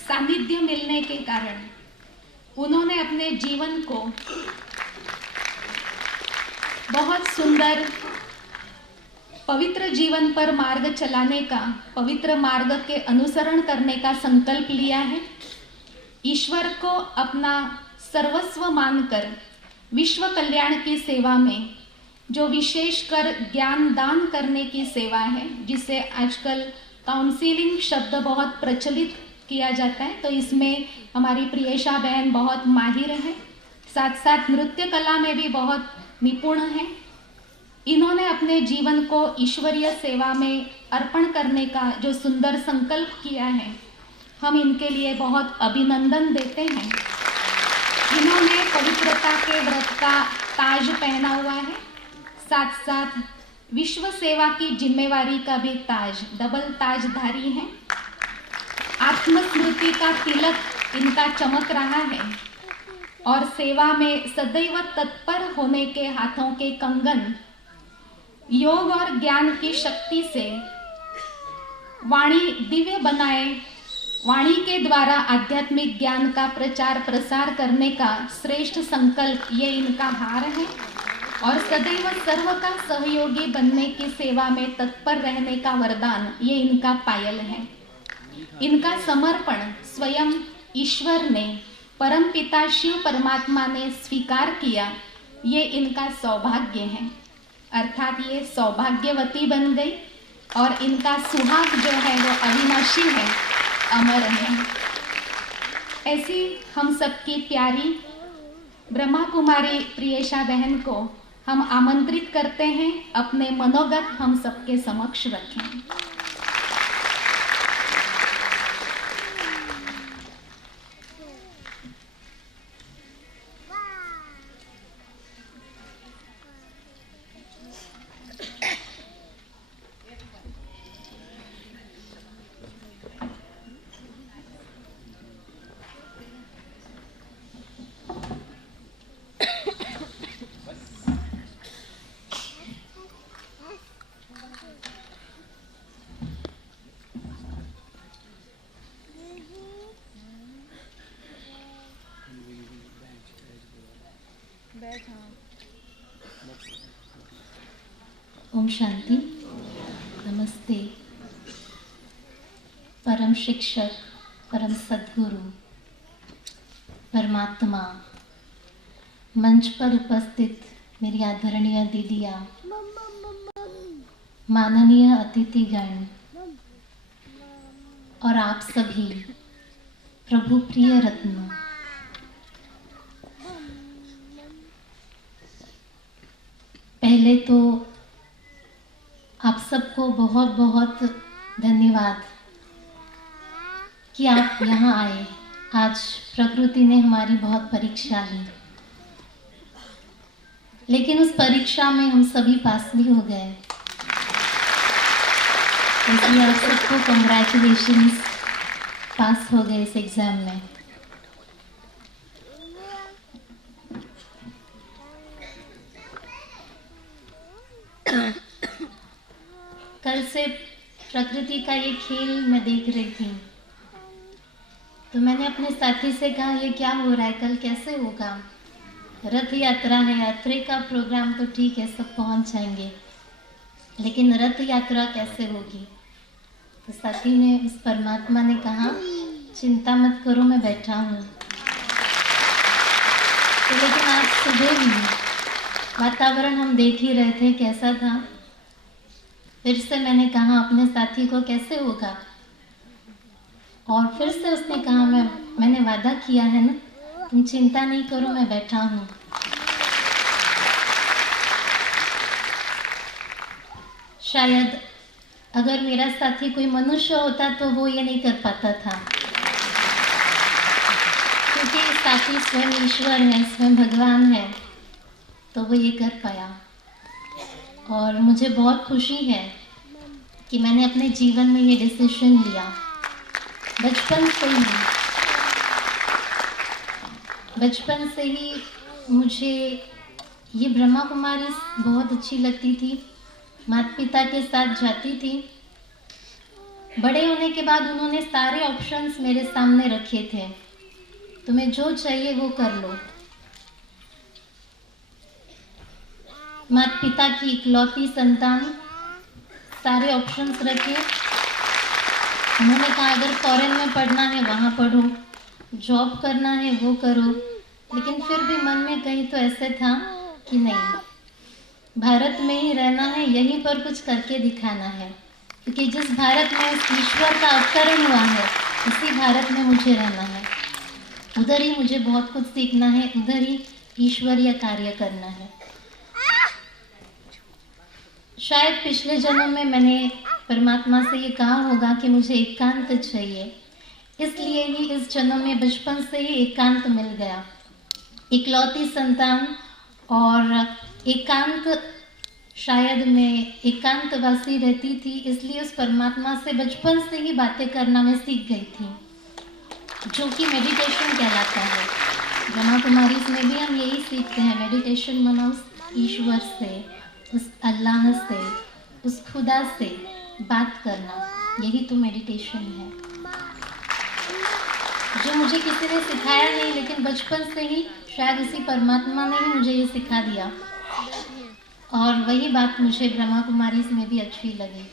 सानिध्य मिलने के कारण उन्होंने अपने जीवन को बहुत सुंदर पवित्र जीवन पर मार्ग चलाने का, पवित्र मार्ग के अनुसरण करने का संकल्प लिया है। ईश्वर को अपना सर्वस्व मानकर विश्व कल्याण की सेवा में, जो विशेषकर ज्ञान दान करने की सेवा है, जिसे आजकल काउंसलिंग शब्द बहुत प्रचलित किया जाता है, तो इसमें हमारी प्रियेशा बहन बहुत माहिर है, साथ साथ नृत्य कला में भी बहुत निपुण है। इन्होंने अपने जीवन को ईश्वरीय सेवा में अर्पण करने का जो सुंदर संकल्प किया है, हम इनके लिए बहुत अभिनंदन देते हैं। इन्होंने पवित्रता के व्रत का ताज पहना हुआ है, साथ साथ विश्व सेवा की जिम्मेवारी का भी ताज, डबल ताजधारी हैं। आत्मस्मृति का तिलक इनका चमक रहा है और सेवा में सदैव तत्पर होने के हाथों के कंगन योग और ज्ञान की शक्ति से वाणी दिव्य बनाए, वाणी के द्वारा आध्यात्मिक ज्ञान का प्रचार प्रसार करने का श्रेष्ठ संकल्प, ये इनका हार है। और सदैव सर्व का सहयोगी बनने की सेवा में तत्पर रहने का वरदान, ये इनका पायल है। इनका समर्पण स्वयं ईश्वर ने, परम पिता शिव परमात्मा ने स्वीकार किया, ये इनका सौभाग्य है। अर्थात ये सौभाग्यवती बन गई और इनका सुहाग जो है वो अविनाशी है, अमर है। ऐसी हम सबकी प्यारी ब्रह्मा कुमारी प्रियेशा बहन को हम आमंत्रित करते हैं, अपने मनोगत हम सबके समक्ष रखें। ओम शांति। नमस्ते। परम शिक्षक, परम सद्गुरु, परमात्मा, मंच पर उपस्थित मेरी आदरणीय दीदियाँ, माननीय अतिथिगण और आप सभी प्रभु प्रिय रत्न, पहले तो आप सबको बहुत बहुत धन्यवाद कि आप यहाँ आए। आज प्रकृति ने हमारी बहुत परीक्षा ली, लेकिन उस परीक्षा में हम सभी पास भी हो गए। इसलिए आप सबको कंग्रेचुलेशंस, पास हो गए इस एग्जाम में। कल से प्रकृति का ये खेल मैं देख रही थी, तो मैंने अपने साथी से कहा ये क्या हो रहा है, कल कैसे होगा? रथ यात्रा है, यात्रा का प्रोग्राम तो ठीक है, सब पहुंच जाएंगे, लेकिन रथ यात्रा कैसे होगी? तो साथी ने, उस परमात्मा ने कहा चिंता मत करो, मैं बैठा हूँ। तो लेकिन आज सुबह भी वातावरण हम देख ही रहे थे कैसा था। फिर से मैंने कहा अपने साथी को कैसे होगा, और फिर से उसने कहा मैंने वादा किया है ना, तुम चिंता नहीं करो, मैं बैठा हूँ। शायद अगर मेरा साथी कोई मनुष्य होता तो वो ये नहीं कर पाता था, क्योंकि साथी स्वयं ईश्वर है, स्वयं भगवान है, तो वो ये कर पाया। और मुझे बहुत खुशी है कि मैंने अपने जीवन में ये डिसीजन लिया। बचपन से ही मुझे ये ब्रह्मा कुमारी बहुत अच्छी लगती थी, माता पिता के साथ जाती थी। बड़े होने के बाद उन्होंने सारे ऑप्शंस मेरे सामने रखे थे, तुम्हें जो चाहिए वो कर लो। माता पिता की इकलौती संतान, सारे ऑप्शंस रखे। उन्होंने कहा अगर फॉरेन में पढ़ना है वहाँ पढ़ो, जॉब करना है वो करो, लेकिन फिर भी मन में कहीं तो ऐसे था कि नहीं, भारत में ही रहना है, यहीं पर कुछ करके दिखाना है, क्योंकि जिस भारत में ईश्वर का अवतरण हुआ है उसी भारत में मुझे रहना है। उधर ही मुझे बहुत कुछ सीखना है, उधर ही ईश्वरीय कार्य करना है। शायद पिछले जन्म में मैंने परमात्मा से ये कहा होगा कि मुझे एकांत चाहिए, इसलिए ही इस जन्म में बचपन से ही एकांत मिल गया। इकलौती संतान और एकांत, शायद मैं एकांतवासी रहती थी, इसलिए उस परमात्मा से बचपन से ही बातें करना मैं सीख गई थी, जो कि मेडिटेशन कहलाता है। ब्रह्मा कुमारी में भी हम यही सीखते हैं, मेडिटेशन माना उस ईश्वर से, उस अल्लाह से, उस खुदा से बात करना, यही तो मेडिटेशन है, जो मुझे किसी ने सिखाया नहीं, लेकिन बचपन से ही शायद उसी परमात्मा ने ही मुझे ये सिखा दिया। और वही बात मुझे ब्रह्मा कुमारी में भी अच्छी लगी।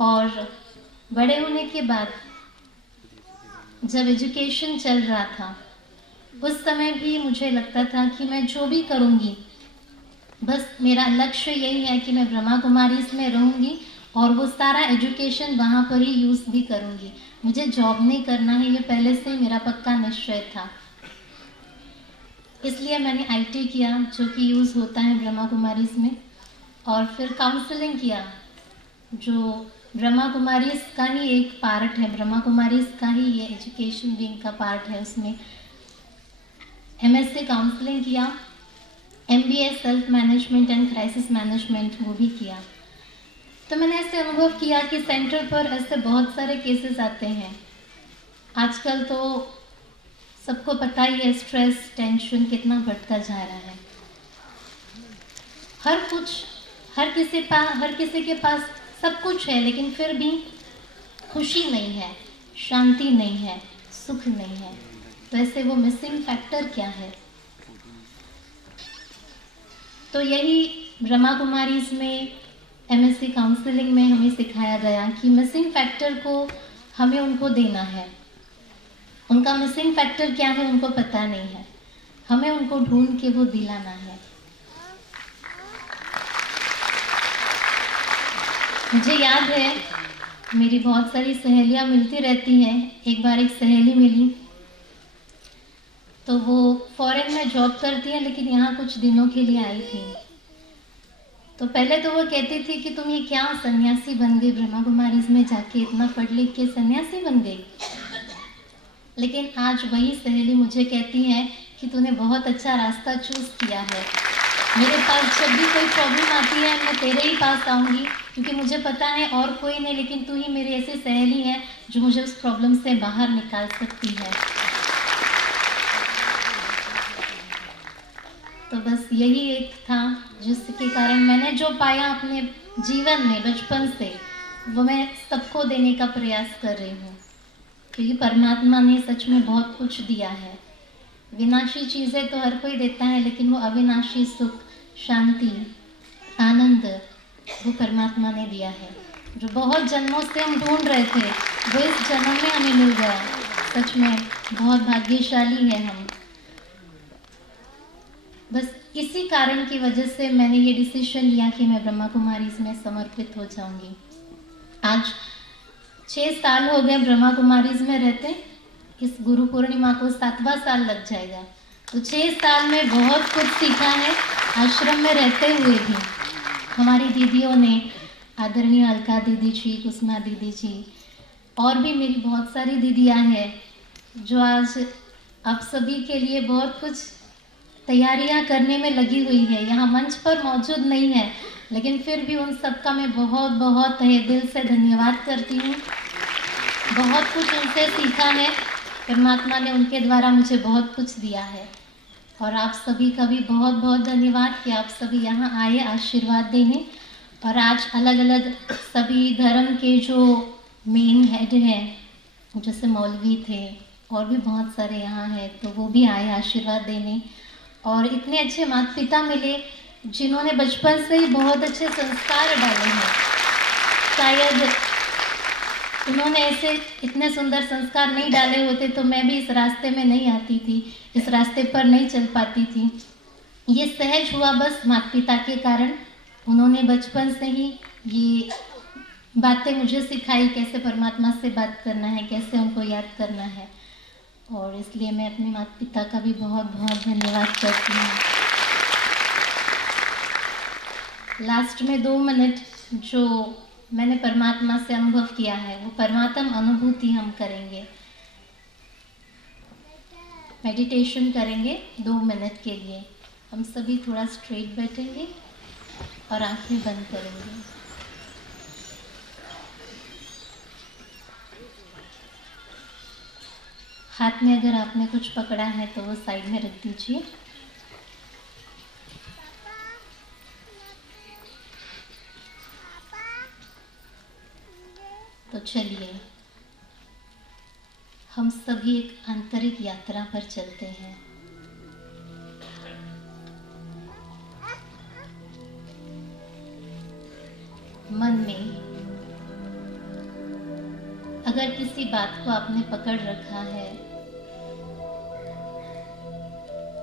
और बड़े होने के बाद जब एजुकेशन चल रहा था, उस समय भी मुझे लगता था कि मैं जो भी करूँगी, बस मेरा लक्ष्य यही है कि मैं ब्रह्मा कुमारी में रहूँगी और वो सारा एजुकेशन वहाँ पर ही यूज़ भी करूँगी। मुझे जॉब नहीं करना है, ये पहले से मेरा पक्का निश्चय था। इसलिए मैंने आईटी किया, जो कि यूज़ होता है ब्रह्मा कुमारी में, और फिर काउंसलिंग किया, जो ब्रह्मा कुमारी का ही एक पार्ट है, ब्रह्मा कुमारी का ही ये एजुकेशन विंग का पार्ट है। उसमें एमएससी काउंसलिंग किया, MBA self management and crisis management वो भी किया। तो मैंने ऐसे अनुभव किया कि सेंटर पर ऐसे बहुत सारे केसेस आते हैं। आजकल तो सबको पता ही है, स्ट्रेस, टेंशन कितना बढ़ता जा रहा है। हर किसी के पास सब कुछ है, लेकिन फिर भी खुशी नहीं है, शांति नहीं है, सुख नहीं है। तो ऐसे वो मिसिंग फैक्टर क्या है? तो यही ब्रह्मा कुमारी में एमएससी काउंसलिंग में हमें सिखाया गया कि मिसिंग फैक्टर को हमें उनको देना है, उनका मिसिंग फैक्टर क्या है उनको पता नहीं है, हमें उनको ढूंढ के वो दिलाना है। मुझे याद है मेरी बहुत सारी सहेलियां मिलती रहती हैं। एक बार एक सहेली मिली तो वो फॉरेन में जॉब करती है, लेकिन यहाँ कुछ दिनों के लिए आई थी। तो पहले तो वो कहती थी कि तुम ये क्या सन्यासी बन गई, ब्रह्मा कुमारीज में जाके इतना पढ़ लिख के सन्यासी बन गई। लेकिन आज वही सहेली मुझे कहती है कि तूने बहुत अच्छा रास्ता चूज किया है। मेरे पास जब भी कोई प्रॉब्लम आती है मैं तेरे ही पास आऊँगी, क्योंकि मुझे पता है और कोई नहीं, लेकिन तू ही मेरी ऐसी सहेली है जो मुझे उस प्रॉब्लम से बाहर निकाल सकती है। तो बस यही एक था जिसके कारण मैंने जो पाया अपने जीवन में बचपन से, वो मैं सबको देने का प्रयास कर रही हूँ, क्योंकि परमात्मा ने सच में बहुत कुछ दिया है। विनाशी चीज़ें तो हर कोई देता है, लेकिन वो अविनाशी सुख, शांति, आनंद वो परमात्मा ने दिया है, जो बहुत जन्मों से हम ढूंढ रहे थे, वो इस जन्म में हमें मिल गया। सच में बहुत भाग्यशाली है हम। बस इसी कारण की वजह से मैंने ये डिसीजन लिया कि मैं ब्रह्मा कुमारीज में समर्पित हो जाऊंगी। आज 6 साल हो गए ब्रह्मा कुमारीज में रहते, इस गुरु पूर्णिमा को 7वां साल लग जाएगा। तो 6 साल में बहुत कुछ सीखा है आश्रम में रहते हुए भी। हमारी दीदियों ने, आदरणीय अलका दीदी जी, कुसुमा दीदी जी, और भी मेरी बहुत सारी दीदियाँ हैं जो आज आप सभी के लिए बहुत कुछ तैयारियां करने में लगी हुई है। यहाँ मंच पर मौजूद नहीं है, लेकिन फिर भी उन सब का मैं बहुत बहुत तहे दिल से धन्यवाद करती हूँ। बहुत कुछ उनसे सीखा है, परमात्मा ने उनके द्वारा मुझे बहुत कुछ दिया है। और आप सभी का भी बहुत बहुत धन्यवाद कि आप सभी यहाँ आए आशीर्वाद देने। और आज अलग अलग सभी धर्म के जो मेन हेड हैं, जैसे मौलवी थे और भी बहुत सारे यहाँ हैं, तो वो भी आए आशीर्वाद देने। और इतने अच्छे माता पिता मिले जिन्होंने बचपन से ही बहुत अच्छे संस्कार डाले हैं। शायद उन्होंने ऐसे इतने सुंदर संस्कार नहीं डाले होते तो मैं भी इस रास्ते में नहीं आती थी, इस रास्ते पर नहीं चल पाती थी। ये सहज हुआ बस माता पिता के कारण। उन्होंने बचपन से ही ये बातें मुझे सिखाई, कैसे परमात्मा से बात करना है, कैसे उनको याद करना है। और इसलिए मैं अपने माता पिता का भी बहुत बहुत धन्यवाद करती हूँ। लास्ट में 2 मिनट जो मैंने परमात्मा से अनुभव किया है, वो परमात्म अनुभूति हम करेंगे। मेडिटेशन करेंगे 2 मिनट के लिए। हम सभी थोड़ा स्ट्रेट बैठेंगे और आंखें बंद करेंगे। हाथ में अगर आपने कुछ पकड़ा है तो वो साइड में रख दीजिए। तो चलिए हम सभी एक आंतरिक यात्रा पर चलते हैं। मन में अगर किसी बात को आपने पकड़ रखा है,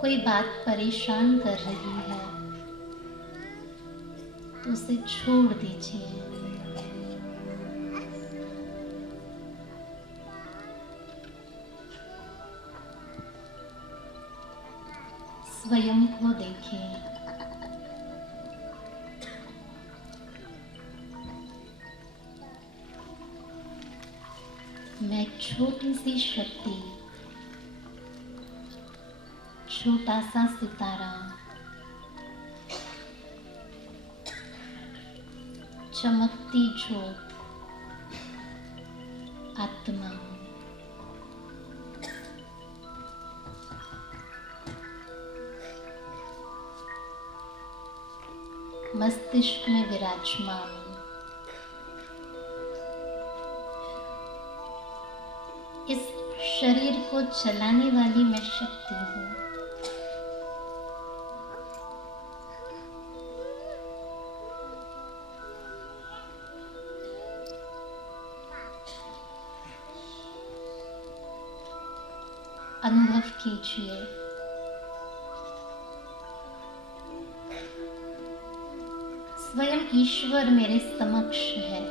कोई बात परेशान कर रही है, तो उसे छोड़ दीजिए। स्वयं को देखिए। मैं एक छोटी सी शक्ति, छोटा सा सितारा, चमकती ज्योत, आत्मा। मस्तिष्क में विराजमान। इस शरीर को चलाने वाली मैं शक्ति हूँ। अनुभव कीजिए। स्वयं ईश्वर मेरे समक्ष है।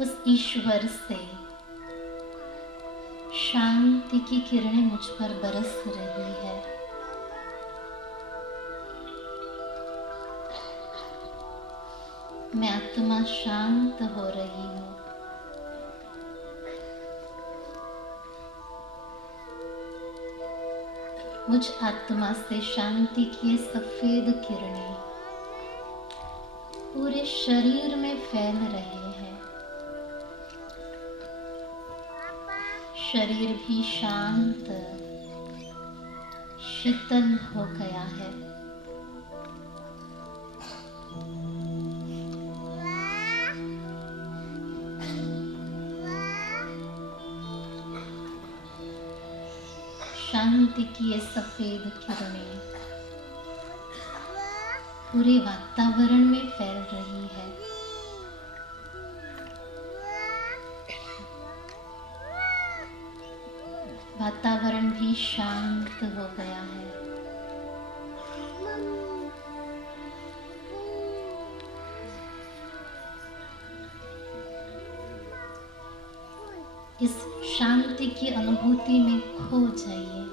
उस ईश्वर से शांति की किरणें मुझ पर बरस रही है। मैं आत्मा शांत हो रही हूँ। मुझ आत्मा से शांति की ये सफेद किरणें पूरे शरीर में फैल रहे हैं। शरीर भी शांत शीतल हो गया है। शांति की ये सफेद किरणें पूरे वातावरण में फैल रही है। वातावरण भी शांत हो गया है। इस शांति की अनुभूति में खो जाइए।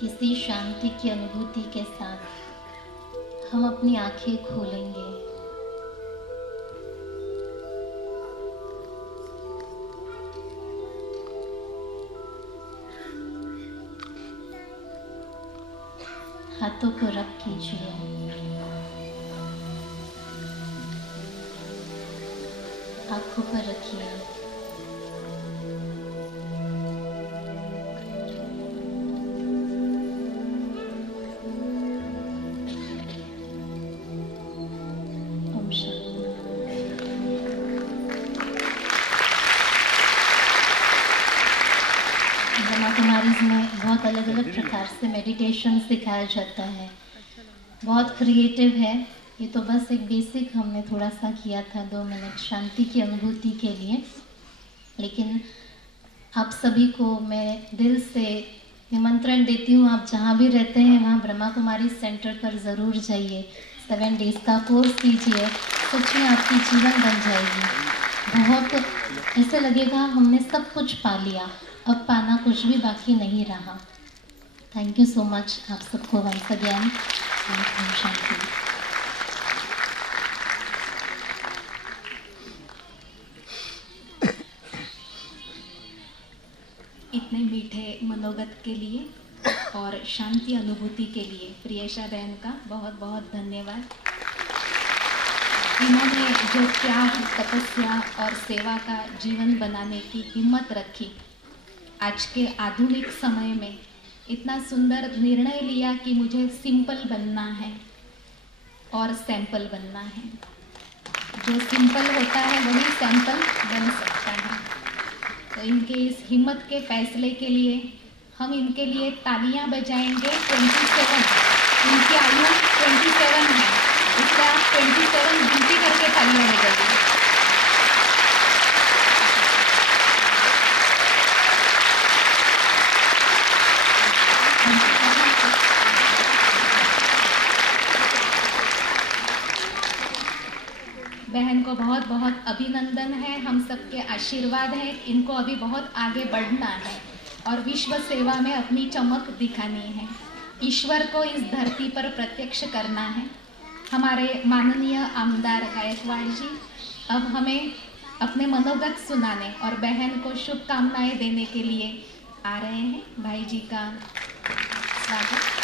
इसी शांति की अनुभूति के साथ हम अपनी आंखें खोलेंगे। हाथों को रब कीजिए। आंखों पर रखिए। कुमारीज में बहुत अलग अलग प्रकार से मेडिटेशन सिखाया जाता है। बहुत क्रिएटिव है। ये तो बस एक बेसिक हमने थोड़ा सा किया था 2 मिनट शांति की अनुभूति के लिए। लेकिन आप सभी को मैं दिल से निमंत्रण देती हूँ, आप जहाँ भी रहते हैं वहाँ ब्रह्मा कुमारी सेंटर पर ज़रूर जाइए। 7 डेज़ का कोर्स कीजिए। सच में आपकी जीवन बन जाएगी। बहुत ऐसे लगेगा हमने सब कुछ पा लिया, अब पाना कुछ भी बाकी नहीं रहा। थैंक यू सो मच आप सबको वंस अगेन। शांति। इतने मीठे मनोगत के लिए और शांति अनुभूति के लिए प्रियेशा बहन का बहुत बहुत धन्यवाद। इन्होंने जो त्याग, तपस्या और सेवा का जीवन बनाने की हिम्मत रखी, आज के आधुनिक समय में इतना सुंदर निर्णय लिया कि मुझे सिंपल बनना है और सैंपल बनना है। जो सिंपल होता है वही सैंपल बन सकता है। तो इनके इस हिम्मत के फैसले के लिए हम इनके लिए तालियां बजाएंगे। 27, इनकी आयु 27 है, इसलिए आप 27 गिनती करके तालियां बजाइए। बहन को बहुत बहुत अभिनंदन है। हम सबके आशीर्वाद है। इनको अभी बहुत आगे बढ़ना है और विश्व सेवा में अपनी चमक दिखानी है। ईश्वर को इस धरती पर प्रत्यक्ष करना है। हमारे माननीय आमदार गायकवाड़ जी अब हमें अपने मनोगत सुनाने और बहन को शुभकामनाएं देने के लिए आ रहे हैं। भाई जी का स्वागत।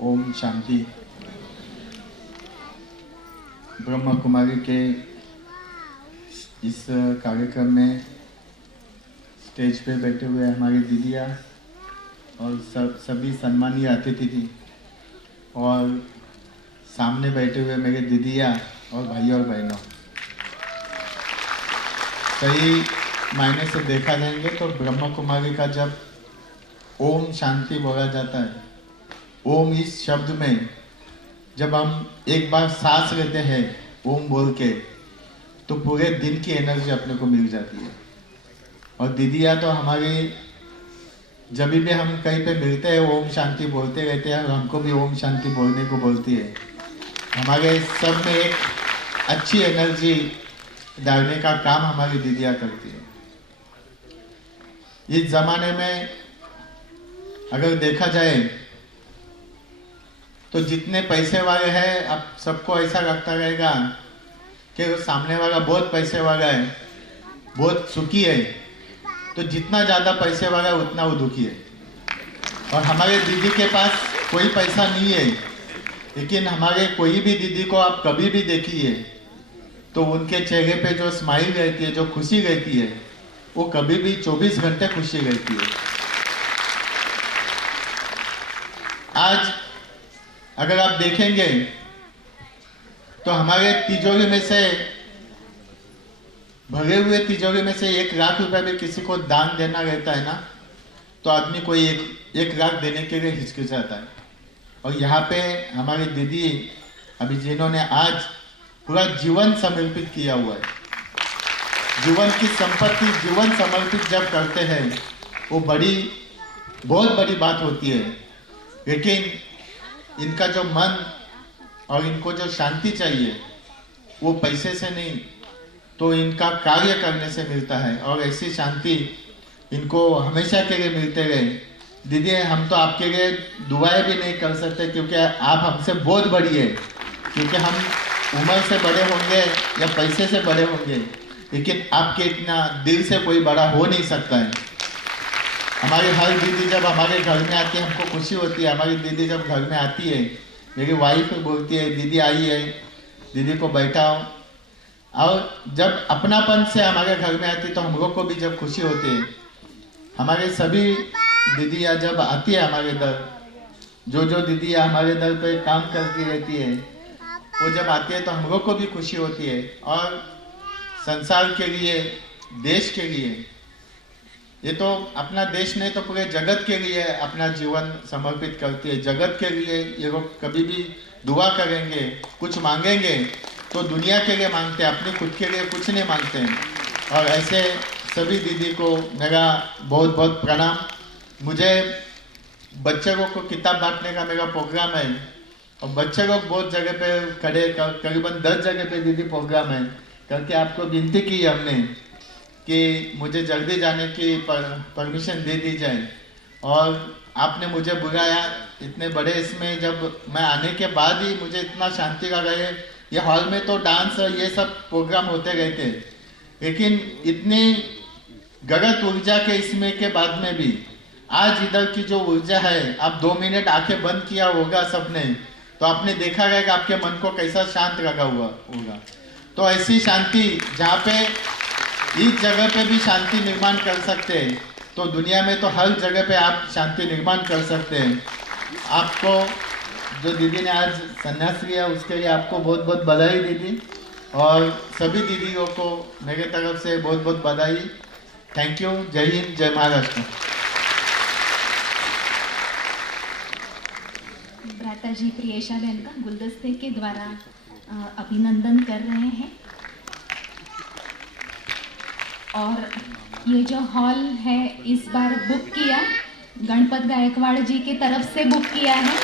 ओम शांति। ब्रह्मा कुमारी के इस कार्यक्रम में स्टेज पे बैठे हुए हमारी दीदियाँ और सभी सम्मानीय अतिथि थी, और सामने बैठे हुए मेरे दीदियाँ और भाई और बहनों, सही मायने से देखा जाएंगे तो ब्रह्मा कुमारी का जब ओम शांति बोला जाता है, ओम इस शब्द में जब हम एक बार सांस लेते हैं ओम बोल के, तो पूरे दिन की एनर्जी अपने को मिल जाती है। और दीदियाँ तो हमारी जब भी हम कहीं पे मिलते हैं ओम शांति बोलते रहते हैं, और हमको भी ओम शांति बोलने को बोलती है। हमारे सब में एक अच्छी एनर्जी डालने का काम हमारी दीदियाँ करती है। इस जमाने में अगर देखा जाए तो जितने पैसे वाले हैं, अब सबको ऐसा लगता रहेगा कि वो सामने वाला बहुत पैसे वाला है, बहुत सुखी है, तो जितना ज़्यादा पैसे वाला है उतना वो दुखी है। और हमारे दीदी के पास कोई पैसा नहीं है, लेकिन हमारे कोई भी दीदी को आप कभी भी देखिए तो उनके चेहरे पे जो स्माइल रहती है, जो खुशी रहती है, वो कभी भी 24 घंटे खुशी रहती है। आज अगर आप देखेंगे तो हमारे तिजोरी में से, भरे हुए तिजोरी में से 1 लाख रुपए भी किसी को दान देना रहता है ना, तो आदमी कोई एक लाख देने के लिए हिचकिचाता है। और यहाँ पे हमारी दीदी अभी जिन्होंने आज पूरा जीवन समर्पित किया हुआ है, जीवन की संपत्ति जीवन समर्पित जब करते हैं वो बहुत बड़ी बात होती है। लेकिन इनका जो मन और इनको जो शांति चाहिए वो पैसे से नहीं, तो इनका कार्य करने से मिलता है, और ऐसी शांति इनको हमेशा के लिए मिलते रहे। दीदी हम तो आपके लिए दुआएं भी नहीं कर सकते, क्योंकि आप हमसे बहुत बड़ी है, क्योंकि हम उम्र से बड़े होंगे या पैसे से बड़े होंगे, लेकिन आपके इतना दिल से कोई बड़ा हो नहीं सकता है। हमारी हर दीदी जब हमारे घर में आती है हमको खुशी होती है। हमारी दीदी जब घर में आती है, मेरी वाइफ बोलती है दीदी आई है, दीदी को बैठाओ। और जब अपनापन से हमारे घर में आती है तो हम लोग को भी जब खुशी होती है। हमारे सभी दीदियाँ जब आती है हमारे दर, जो दीदियाँ हमारे दर पे काम करती रहती है, वो जब आती है तो हम लोग को भी खुशी होती है। और संसार के लिए, देश के लिए, ये तो अपना देश नहीं तो पूरे जगत के लिए अपना जीवन समर्पित करती है। जगत के लिए ये लोग कभी भी दुआ करेंगे, कुछ मांगेंगे तो दुनिया के लिए मांगते हैं, अपने खुद के लिए कुछ नहीं मांगते हैं। और ऐसे सभी दीदी को मेरा बहुत बहुत प्रणाम। मुझे बच्चे लोग को किताब बांटने का मेरा प्रोग्राम है, और बच्चे लोग बहुत जगह पे खड़े, करीबन 10 जगह पे दीदी प्रोग्राम है, करके आपको विनती की हमने कि मुझे जल्दी जाने की परमिशन दे दी जाए। और आपने मुझे बुलाया इतने बड़े इसमें, जब मैं आने के बाद ही मुझे इतना शांति लगा है। ये हॉल में तो डांस और ये सब प्रोग्राम होते रहते, लेकिन इतनी गलत ऊर्जा के इसमें के बाद में भी आज इधर की जो ऊर्जा है, आप 2 मिनट आंखें बंद किया होगा सबने, तो आपने देखा गया कि आपके मन को कैसा शांत लगा हुआ होगा। तो ऐसी शांति जहाँ पे इस जगह पे भी शांति निर्माण कर सकते हैं, तो दुनिया में तो हर जगह पे आप शांति निर्माण कर सकते हैं। आपको जो दीदी ने आज संन्यास लिया उसके लिए आपको बहुत बहुत बधाई दीदी, और सभी दीदियों को मेरे तरफ से बहुत बहुत बधाई। Thank you. जय हिंद, जय महाराष्ट्र। भ्राता जी प्रियेशा बहन का गुलदस्ते के द्वारा अभिनंदन कर रहे हैं। और ये जो हॉल है इस बार बुक किया गणपत गायकवाड़ जी की तरफ से बुक किया है।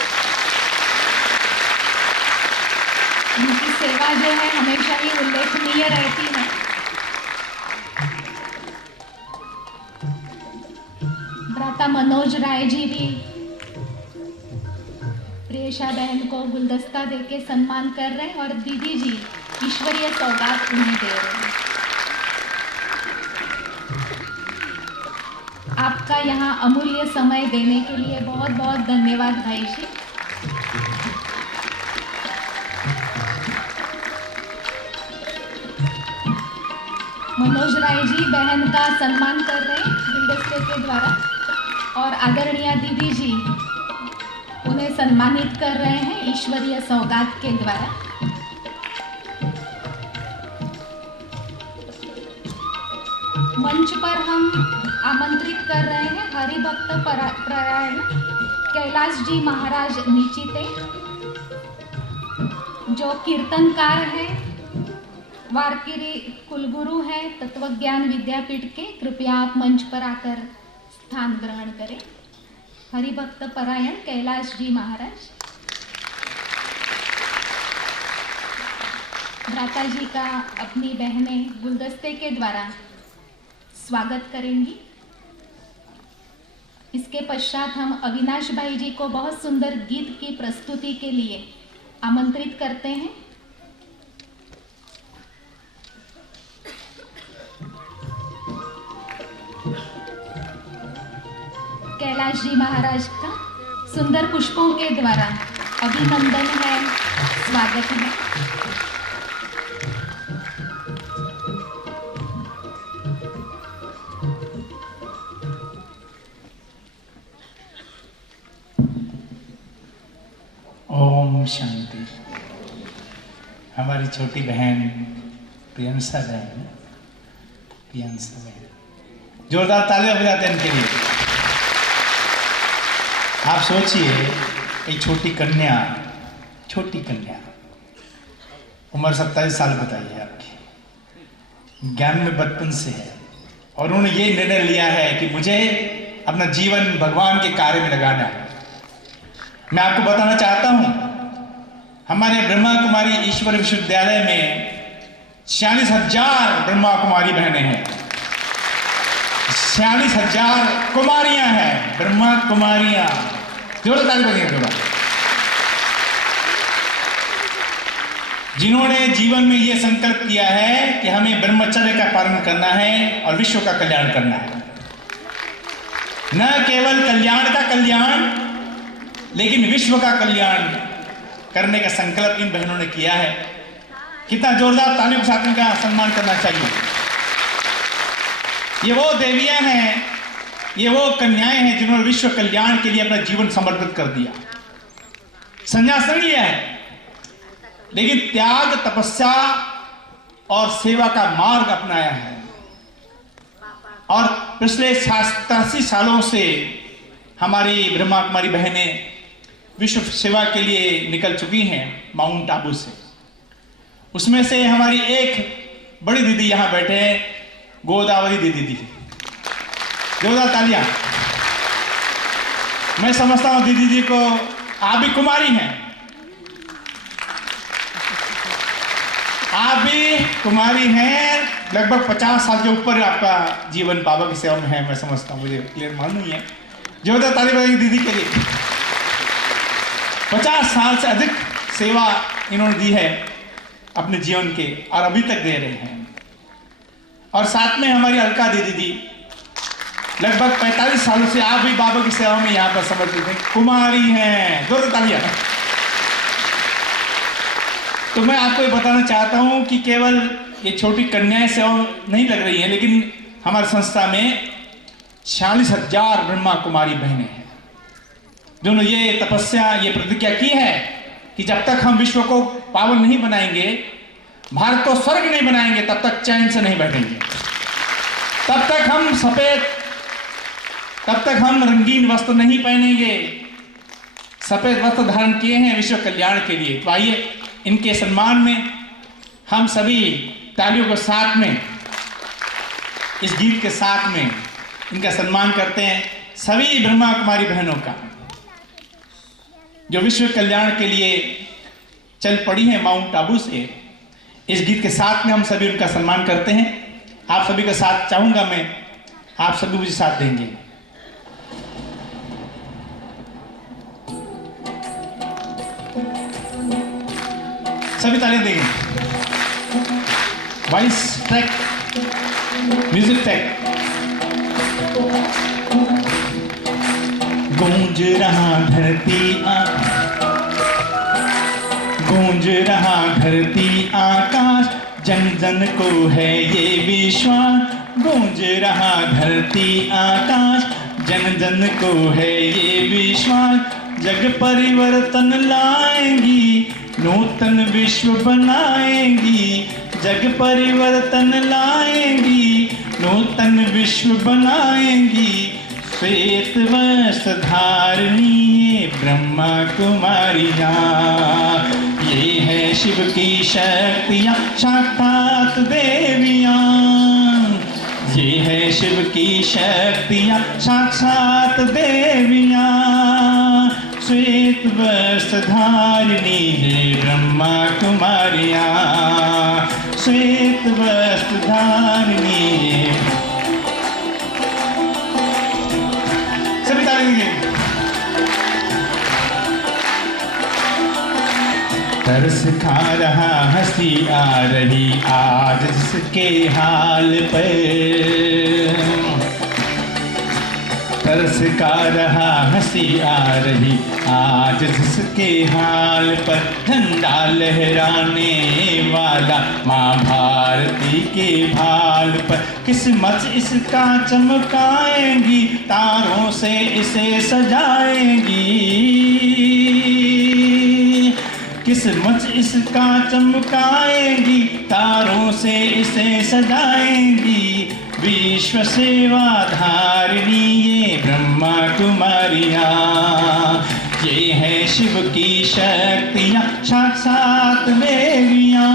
उनकी सेवा जो है हमेशा ही उल्लेखनीय रहती है। भ्राता मनोज राय जी भी प्रियेशा बहन को गुलदस्ता देके सम्मान कर रहे हैं, और दीदी जी ईश्वरीय सौगात उन्हें दे रहे हैं। आपका यहाँ अमूल्य समय देने के लिए बहुत बहुत धन्यवाद भाई जी। मनोज राय जी बहन का सम्मान कर रहे हैं गुलदस्ते के द्वारा, और आदरणीय दीदी जी उन्हें सम्मानित कर रहे हैं ईश्वरीय सौगात के द्वारा। मंच पर हम आमंत्रित कर रहे हैं हरिभक्त परायण कैलाश जी महाराज नीचिते, जो कीर्तनकार हैं, वारकरी कुलगुरु हैं तत्वज्ञान विद्यापीठ के। कृपया आप मंच पर आकर स्थान ग्रहण करें। हरिभक्त परायण कैलाश जी महाराज। भ्राता जी का अपनी बहनें गुलदस्ते के द्वारा स्वागत करेंगी। इसके पश्चात हम अविनाश भाई जी को बहुत सुंदर गीत की प्रस्तुति के लिए आमंत्रित करते हैं। कैलाश जी महाराज का सुंदर पुष्पों के द्वारा अभिनंदन है, स्वागत है। ओम शांति। हमारी छोटी बहन प्रियंसा बहन, जोरदार तालियां बजाते हैं इनके लिए। आप सोचिए, एक छोटी कन्या उम्र 27 साल बताइए आपकी, ज्ञान में बचपन से है, और उन्होंने ये निर्णय लिया है कि मुझे अपना जीवन भगवान के कार्य में लगाना है। मैं आपको बताना चाहता हूं, हमारे ब्रह्मा कुमारी ईश्वर विश्वविद्यालय में 46,000 ब्रह्मा कुमारी बहनें हैं, 46,000 कुमारियां हैं, ब्रह्मा कुमारियां। जोरदार ताली बजाइए थोड़ा। जिन्होंने जीवन में यह संकल्प किया है कि हमें ब्रह्मचर्य का पालन करना है और विश्व का कल्याण करना है। न केवल कल्याण का कल्याण, लेकिन विश्व का कल्याण करने का संकल्प इन बहनों ने किया है। कितना जोरदार तालियों के साथ इनका सम्मान करना चाहिए। ये वो देवियां हैं, ये वो कन्याएं हैं जिन्होंने विश्व कल्याण के लिए अपना जीवन समर्पित कर दिया। संन्यास नहीं लिया है, लेकिन त्याग, तपस्या और सेवा का मार्ग अपनाया है। और पिछले 87 सालों से हमारी ब्रह्मा कुमारी बहनें विश्व सेवा के लिए निकल चुकी हैं माउंट आबू से। उसमें से हमारी एक बड़ी दीदी यहां बैठे हैं, गोदावरी दीदी। जोरदार तालियां। मैं समझता हूं दीदी जी को, आप भी कुमारी हैं, आप भी कुमारी हैं, लगभग 50 साल के ऊपर आपका जीवन बाबा की सेवा में है, मैं समझता हूं, मुझे क्लियर मालूम नहीं है। जोरदार ताली बजाइए दीदी के लिए। 50 साल से अधिक सेवा इन्होंने दी है अपने जीवन के, और अभी तक दे रहे हैं। और साथ में हमारी अलका दीदी जी लगभग 45 सालों से आप भी बाबा की सेवा में यहाँ पर समर्पित हैं, कुमारी हैं। जोरदार तालियां। तो मैं आपको ये बताना चाहता हूं कि केवल ये छोटी कन्याएं सेवा नहीं लग रही हैं, लेकिन हमारी संस्था में 46,000 ब्रह्मा कुमारी बहनें हैं, जिन्होंने ये तपस्या, ये प्रतिज्ञा की है कि जब तक हम विश्व को पावन नहीं बनाएंगे, भारत को स्वर्ग नहीं बनाएंगे, तब तक चैन से नहीं बैठेंगे। तब तक हम सफेद, तब तक हम रंगीन वस्त्र नहीं पहनेंगे। सफेद वस्त्र धारण किए हैं विश्व कल्याण के लिए। तो आइए इनके सम्मान में हम सभी तालियों के साथ में, इस गीत के साथ में इनका सम्मान करते हैं, सभी ब्रह्मा कुमारी बहनों का जो विश्व कल्याण के लिए चल पड़ी हैं माउंट आबू से। इस गीत के साथ में हम सभी उनका सम्मान करते हैं। आप सभी का साथ चाहूंगा मैं, आप सभी मुझे साथ देंगे। सभी तालियां देंगे। Voice track, music track. गूंज रहा धरती आकाश, जन जन को है ये विश्वास, गूंज रहा धरती आकाश। जन जन को है ये विश्वास, जग परिवर्तन लाएंगी, नूतन विश्व बनाएंगी। जग परिवर्तन लाएंगी, नूतन विश्व बनाएंगी। श्वेत वस्त्र धारणी ये ब्रह्मा कुमारियाँ, ये है शिव की शक्तियाँ साक्षात देवियाँ। ये है शिव की शक्तियाँ साक्षात देवियाँ। श्वेत वस्त्र धारिणी ये ब्रह्मा कुमारियाँ, श्वेत वस्त्र धारिणी ये। सभी ताली। तरस खा रहा हंसी आ रही आज जिसके हाल पर। तरस खा रहा हंसी आ रही आज जिसके हाल पर। झंडा लहराने वाला माँ भारती के भाल पर। किस्मत इसका चमकाएंगी, तारों से इसे सजाएंगी। किस्मत इसका चमकाएंगी, तारों से इसे सजाएंगी। विश्व सेवा धारिणी ये ब्रह्मा कुमारियाँ, ये है शिव की शक्तियाँ साक्षात देवियाँ।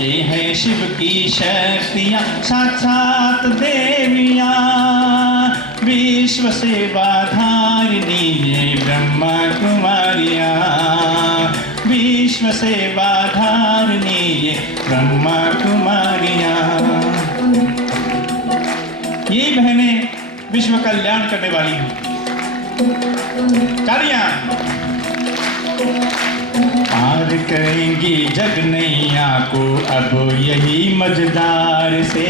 ये है शिव की शक्तियाँ साक्षात देवियाँ। विश्व सेवा धारिणी ये ब्रह्मा कुमारियाँ, विश्व सेवा धारिणी ये ब्रह्मा कुमारियाँ। ये बहनें विश्व कल्याण करने वाली हैं। तालियां। पार करेंगी जग नैया को अब यही मझधार से।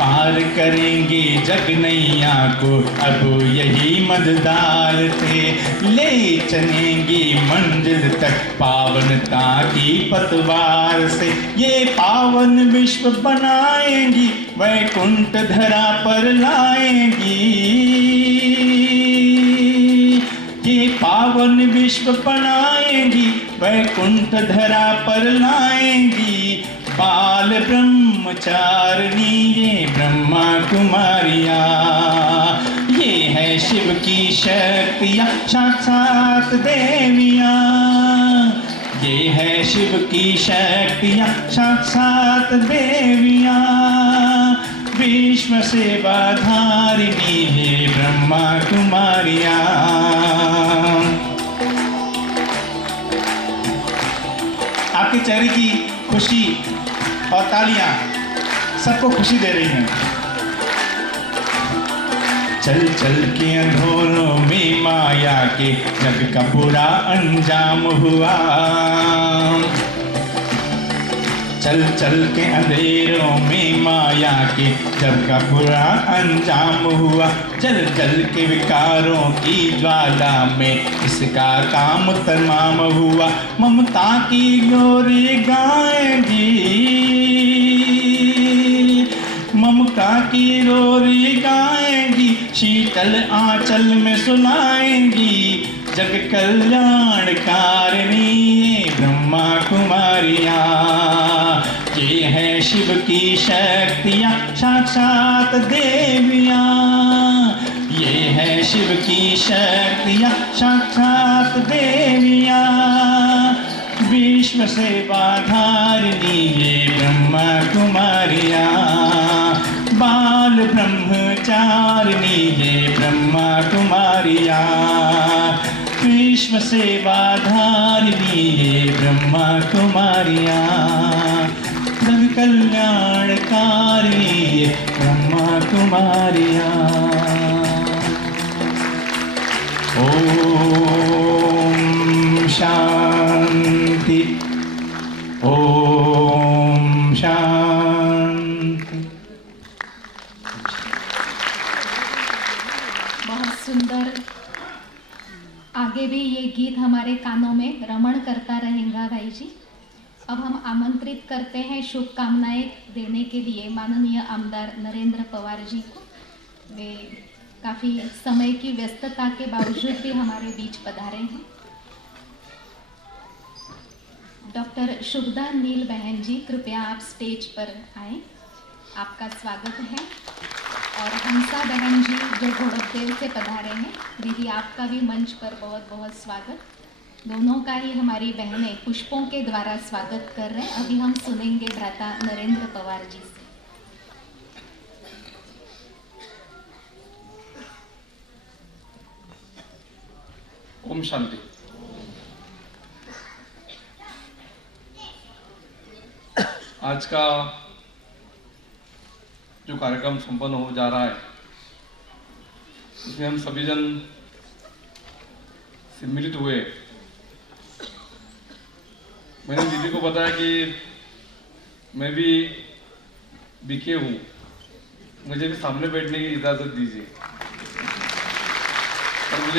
पार करेंगे जग नैया को अब यही मझधार से। ले चलेंगी मंजिल तक पावनता की पतवार से। ये पावन विश्व बनाएंगी, वैकुंठ धरा पर लाएंगी। ये पावन विश्व बनाएंगी, वैकुंठ धरा पर लाएंगी। बाल ब्रह्मचारिणी ये ब्रह्मा कुमारियाँ, ये है शिव की शक्तियाँ साक्षात देवियाँ। ये है शिव की शक्तियाँ साक्षात देवियाँ। विश्व सेवा धारिणी ये ब्रह्मा कुमारियाँ। आपके चेहरे की खुशी और तालियां सबको खुशी दे रही हैं। चल चल के अंधेरों में माया के जग का बुरा अंजाम हुआ। चल चल के अंधेरों में माया के जग का बुरा अंजाम हुआ। जल जल के विकारों की ज्वाला में इसका काम तमाम हुआ। ममता की गोरी गाएंगी, ममता की रोरी गाएंगी। शीतल आंचल में सुनाएंगी जग कल्याणकारिणी ये ब्रह्मा कुमारियाँ। ये है शिव की शक्तियाँ साक्षात देवियाँ। ये है शिव की शक्तियाँ साक्षात देवियाँ। विश्व सेवा धारिणी ये ब्रह्मा कुमारियाँ। बाल ब्रह्मचारिणी ये ब्रह्मा कुमारियाँ। विश्व सेवा धारिणी ये ब्रह्मा कुमारियाँ। जग कल्याणकारिणी ये ब्रह्मा कुमारियाँ। ओम शांति, ओम शांति। बहुत सुंदर। आगे आगे भी ये गीत हमारे कानों में रमण करता रहेगा भाई जी। अब हम आमंत्रित करते हैं शुभकामनाएं देने के लिए माननीय आमदार नरेंद्र पवार जी को। वे काफ़ी समय की व्यस्तता के बावजूद भी हमारे बीच पधारे हैं। डॉक्टर शुभदा नील बहन जी, कृपया आप स्टेज पर आएं, आपका स्वागत है। और हंसा बहन जी जो घोड़कदेव से पधारे हैं, दीदी आपका भी मंच पर बहुत बहुत स्वागत। दोनों का ही हमारी बहनें पुष्पों के द्वारा स्वागत कर रहे हैं। अभी हम सुनेंगे भ्राता नरेंद्र पवार जी से। ओम शांति। आज का जो कार्यक्रम संपन्न हो जा रहा है, इसमें हम सभी जन सम्मिलित हुए। मैंने दीदी को बताया कि मैं भी बीके हूँ, मुझे भी सामने बैठने की इजाज़त दीजिए। और मुझे